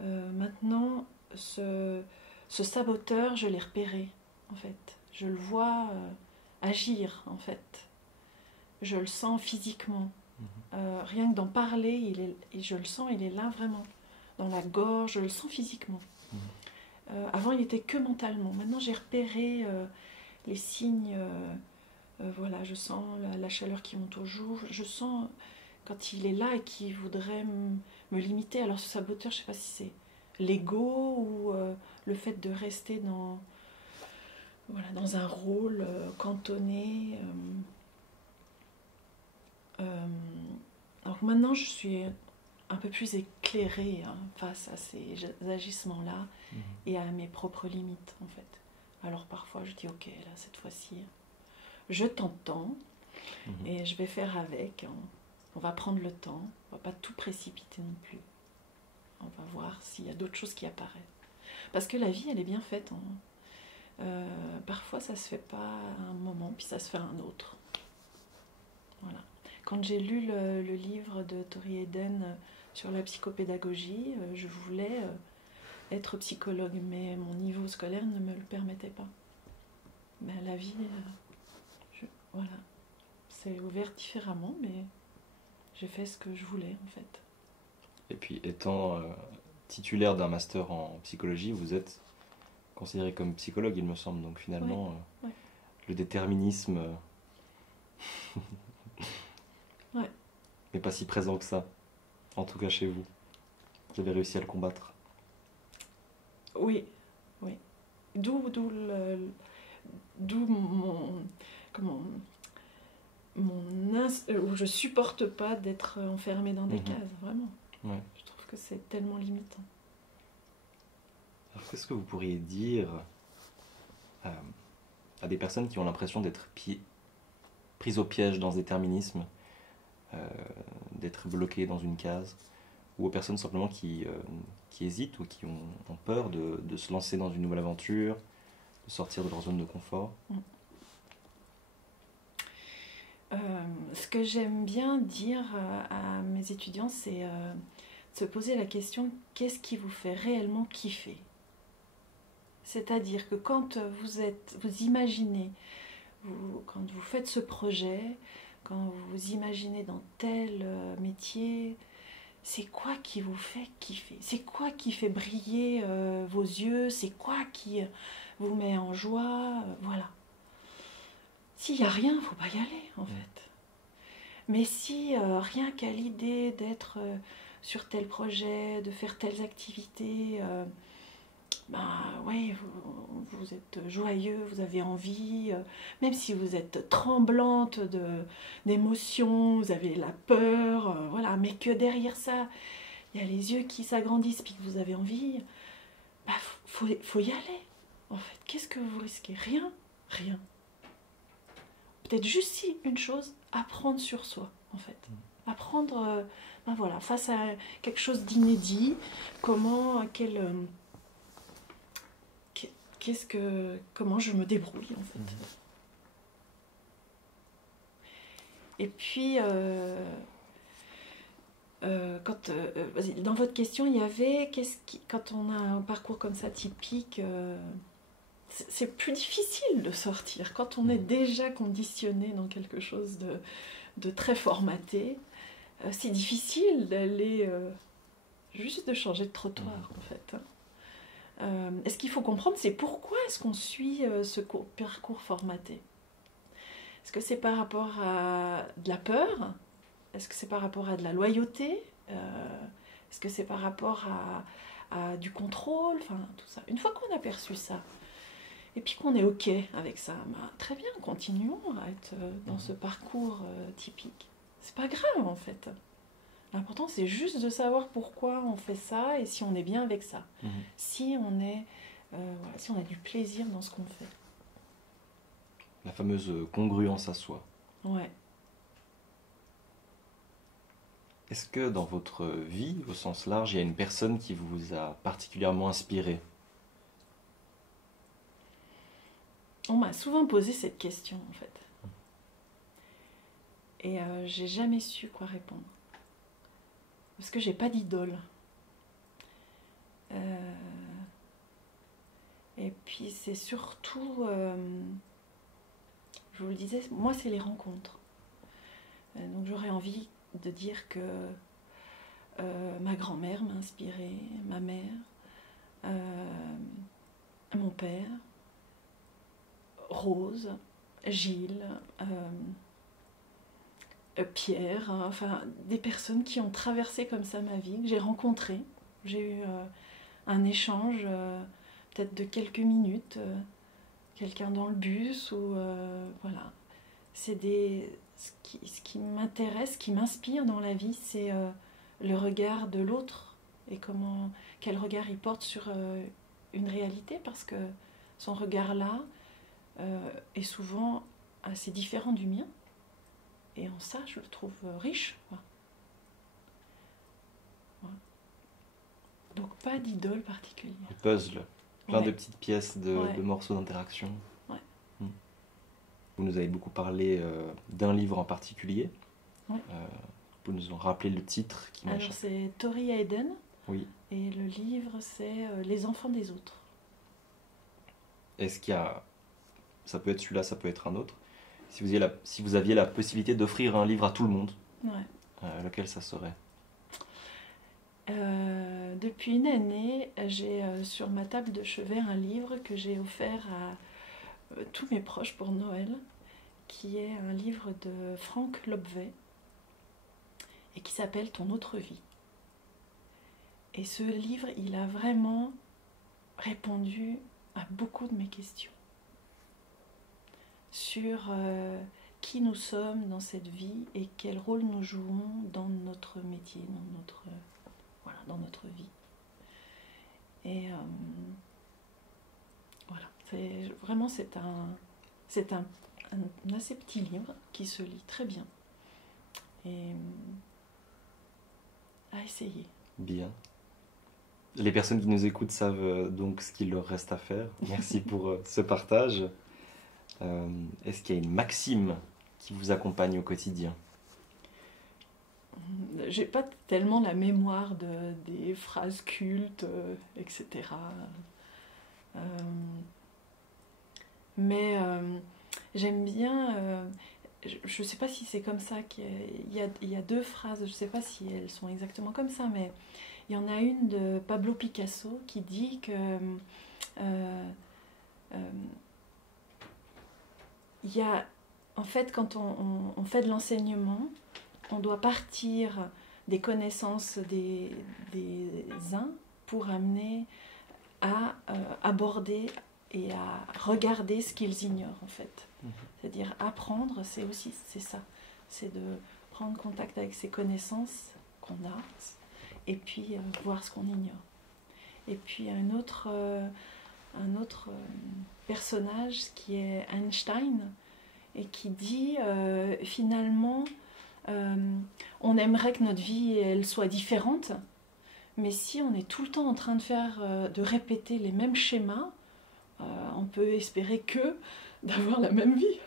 Maintenant, ce saboteur, je l'ai repéré, en fait. Je le vois agir, en fait. Je le sens physiquement. Rien que d'en parler, je le sens, il est là vraiment. Dans la gorge, je le sens physiquement. Avant, il était que mentalement. Maintenant, j'ai repéré les signes. Voilà, je sens la chaleur qui monte aux joues. Je sens quand il est là et qu'il voudrait me limiter. Alors, ce saboteur, je ne sais pas si c'est l'ego ou le fait de rester dans un rôle cantonné. Alors maintenant, je suis un peu plus éclairée face à ces agissements-là et à mes propres limites, en fait. Alors parfois, je dis, ok, là, cette fois-ci, je t'entends et je vais faire avec. On va prendre le temps, on va pas tout précipiter non plus. On va voir s'il y a d'autres choses qui apparaissent. Parce que la vie, elle est bien faite. Parfois, ça se fait pas à un moment, puis ça se fait à un autre. Voilà. Quand j'ai lu le livre de Tori Eden sur la psychopédagogie, je voulais être psychologue, mais mon niveau scolaire ne me le permettait pas. Mais la vie, voilà, c'est ouvert différemment, mais j'ai fait ce que je voulais en fait. Et puis étant titulaire d'un master en psychologie, vous êtes considéré comme psychologue, il me semble, donc finalement, ouais. Le déterminisme n'est pas si présent que ça, en tout cas chez vous. Vous avez réussi à le combattre. Oui. D'où où je supporte pas d'être enfermée dans des cases, vraiment. Ouais. Je trouve que c'est tellement limitant. Alors, qu'est-ce que vous pourriez dire à des personnes qui ont l'impression d'être prises au piège dans ce déterminisme, d'être bloquées dans une case, ou aux personnes simplement qui hésitent ou qui ont peur de se lancer dans une nouvelle aventure, de sortir de leur zone de confort? Ce que j'aime bien dire à mes étudiants, c'est de se poser la question, qu'est-ce qui vous fait réellement kiffer? C'est-à-dire que quand vous imaginez, quand vous faites ce projet, quand vous imaginez dans tel métier, c'est quoi qui vous fait kiffer? C'est quoi qui fait briller vos yeux? C'est quoi qui vous met en joie? Voilà. S'il n'y a rien, il ne faut pas y aller, en fait. Mais si rien qu'à l'idée d'être sur tel projet, de faire telles activités, vous êtes joyeux, vous avez envie, même si vous êtes tremblante d'émotion, vous avez la peur, voilà, mais que derrière ça, il y a les yeux qui s'agrandissent, puis que vous avez envie, faut y aller, en fait. Qu'est-ce que vous risquez? Rien. Peut-être juste si une chose, apprendre sur soi, en fait. Apprendre, face à quelque chose d'inédit, comment je me débrouille, en fait. Et puis, Vas-y, dans votre question, il y avait quand on a un parcours comme ça typique, c'est plus difficile de sortir. Quand on est déjà conditionné dans quelque chose de très formaté, c'est difficile d'aller juste de changer de trottoir en fait. Et ce qu'il faut comprendre, c'est pourquoi est-ce qu'on suit ce parcours formaté. Est-ce que c'est par rapport à de la peur? Est-ce que c'est par rapport à de la loyauté? Est-ce que c'est par rapport à du contrôle? Enfin, tout ça. Une fois qu'on a perçu ça, et puis qu'on est OK avec ça, bah, très bien, continuons à être dans ce parcours typique. C'est pas grave en fait. L'important, c'est juste de savoir pourquoi on fait ça et si on est bien avec ça. Si on si on a du plaisir dans ce qu'on fait. La fameuse congruence à soi. Ouais. Est-ce que dans votre vie, au sens large, il y a une personne qui vous a particulièrement inspiré? On m'a souvent posé cette question en fait. Et j'ai jamais su quoi répondre. Parce que j'ai pas d'idole. Et puis c'est surtout, je vous le disais, moi c'est les rencontres. Donc j'aurais envie de dire que ma grand-mère m'a inspirée, ma mère, mon père, Rose, Gilles, Pierre, enfin des personnes qui ont traversé comme ça ma vie, que j'ai rencontrées. J'ai eu un échange peut-être de quelques minutes, quelqu'un dans le bus ou voilà. C'est ce qui m'intéresse, ce qui m'inspire dans la vie, c'est le regard de l'autre et quel regard il porte sur une réalité, parce que son regard là est souvent assez différent du mien. Et en ça, je le trouve riche. Ouais. Donc pas d'idole particulière. Le puzzle, plein de petites pièces de morceaux d'interaction. Ouais. Vous nous avez beaucoup parlé d'un livre en particulier. Ouais. Vous nous en rappelez le titre qui Alors c'est Tori Hayden. Oui. Et le livre c'est Les enfants des autres. Est-ce qu'il y a... Ça peut être celui-là, ça peut être un autre. Si vous aviez la possibilité d'offrir un livre à tout le monde, lequel ça serait? Depuis une année, j'ai sur ma table de chevet un livre que j'ai offert à tous mes proches pour Noël, qui est un livre de Frank Lobvet et qui s'appelle Ton autre vie. Et ce livre, il a vraiment répondu à beaucoup de mes questions sur qui nous sommes dans cette vie et quel rôle nous jouons dans notre métier, dans notre vie. Et voilà, c'est un assez petit livre qui se lit très bien et à essayer. Bien. Les personnes qui nous écoutent savent donc ce qu'il leur reste à faire. Merci pour ce partage. Est-ce qu'il y a une maxime qui vous accompagne au quotidien? J'ai pas tellement la mémoire des phrases cultes, etc. Mais j'aime bien. Je sais pas si c'est comme ça qu'il y a deux phrases. Je sais pas si elles sont exactement comme ça, mais il y en a une de Pablo Picasso qui dit que il y a, en fait, quand on fait de l'enseignement, on doit partir des connaissances des uns pour amener à aborder et à regarder ce qu'ils ignorent, en fait. C'est-à-dire apprendre, c'est ça. C'est de prendre contact avec ces connaissances qu'on a et puis voir ce qu'on ignore. Et puis un autre personnage qui est Einstein et qui dit finalement on aimerait que notre vie elle soit différente, mais si on est tout le temps en train de répéter les mêmes schémas, on peut espérer d'avoir la même vie.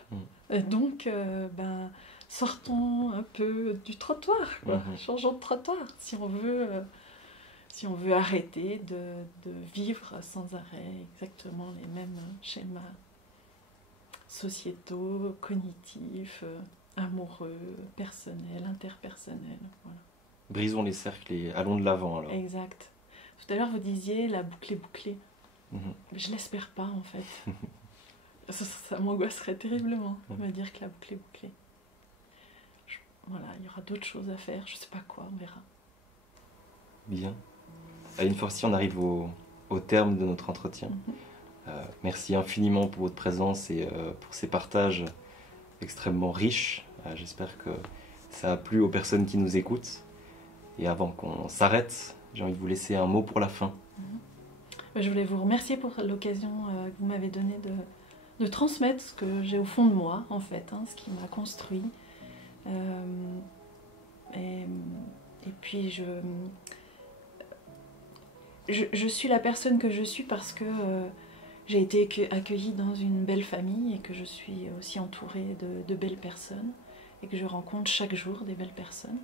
Et donc sortons un peu du trottoir, quoi. Changeons de trottoir si on veut arrêter de vivre sans arrêt exactement les mêmes schémas sociétaux, cognitifs, amoureux, personnels, interpersonnels. Voilà. Brisons les cercles et allons de l'avant alors. Exact. Tout à l'heure, vous disiez la boucle est bouclée. Mais je l'espère pas, en fait. ça m'angoisserait terriblement de me dire que la boucle est bouclée. Voilà, il y aura d'autres choses à faire, je sais pas quoi, on verra. Bien. Aline Forcier, on arrive au terme de notre entretien. Merci infiniment pour votre présence et pour ces partages extrêmement riches. J'espère que ça a plu aux personnes qui nous écoutent. Et avant qu'on s'arrête, j'ai envie de vous laisser un mot pour la fin. Je voulais vous remercier pour l'occasion que vous m'avez donnée de transmettre ce que j'ai au fond de moi, en fait, ce qui m'a construit. Et puis je suis la personne que je suis parce que j'ai été accueillie dans une belle famille et que je suis aussi entourée de belles personnes et que je rencontre chaque jour des belles personnes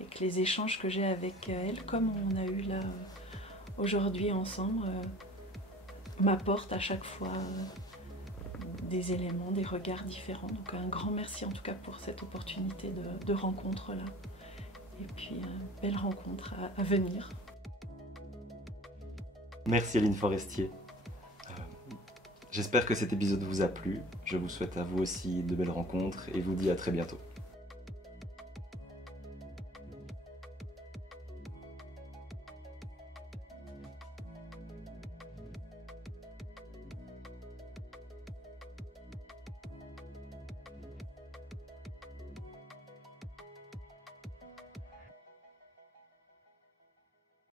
et que les échanges que j'ai avec elles, comme on a eu là aujourd'hui ensemble, m'apportent à chaque fois des éléments, des regards différents. Donc un grand merci en tout cas pour cette opportunité de rencontre là. Et puis belle rencontre à venir. Merci Aline Forestier. J'espère que cet épisode vous a plu. Je vous souhaite à vous aussi de belles rencontres et vous dis à très bientôt.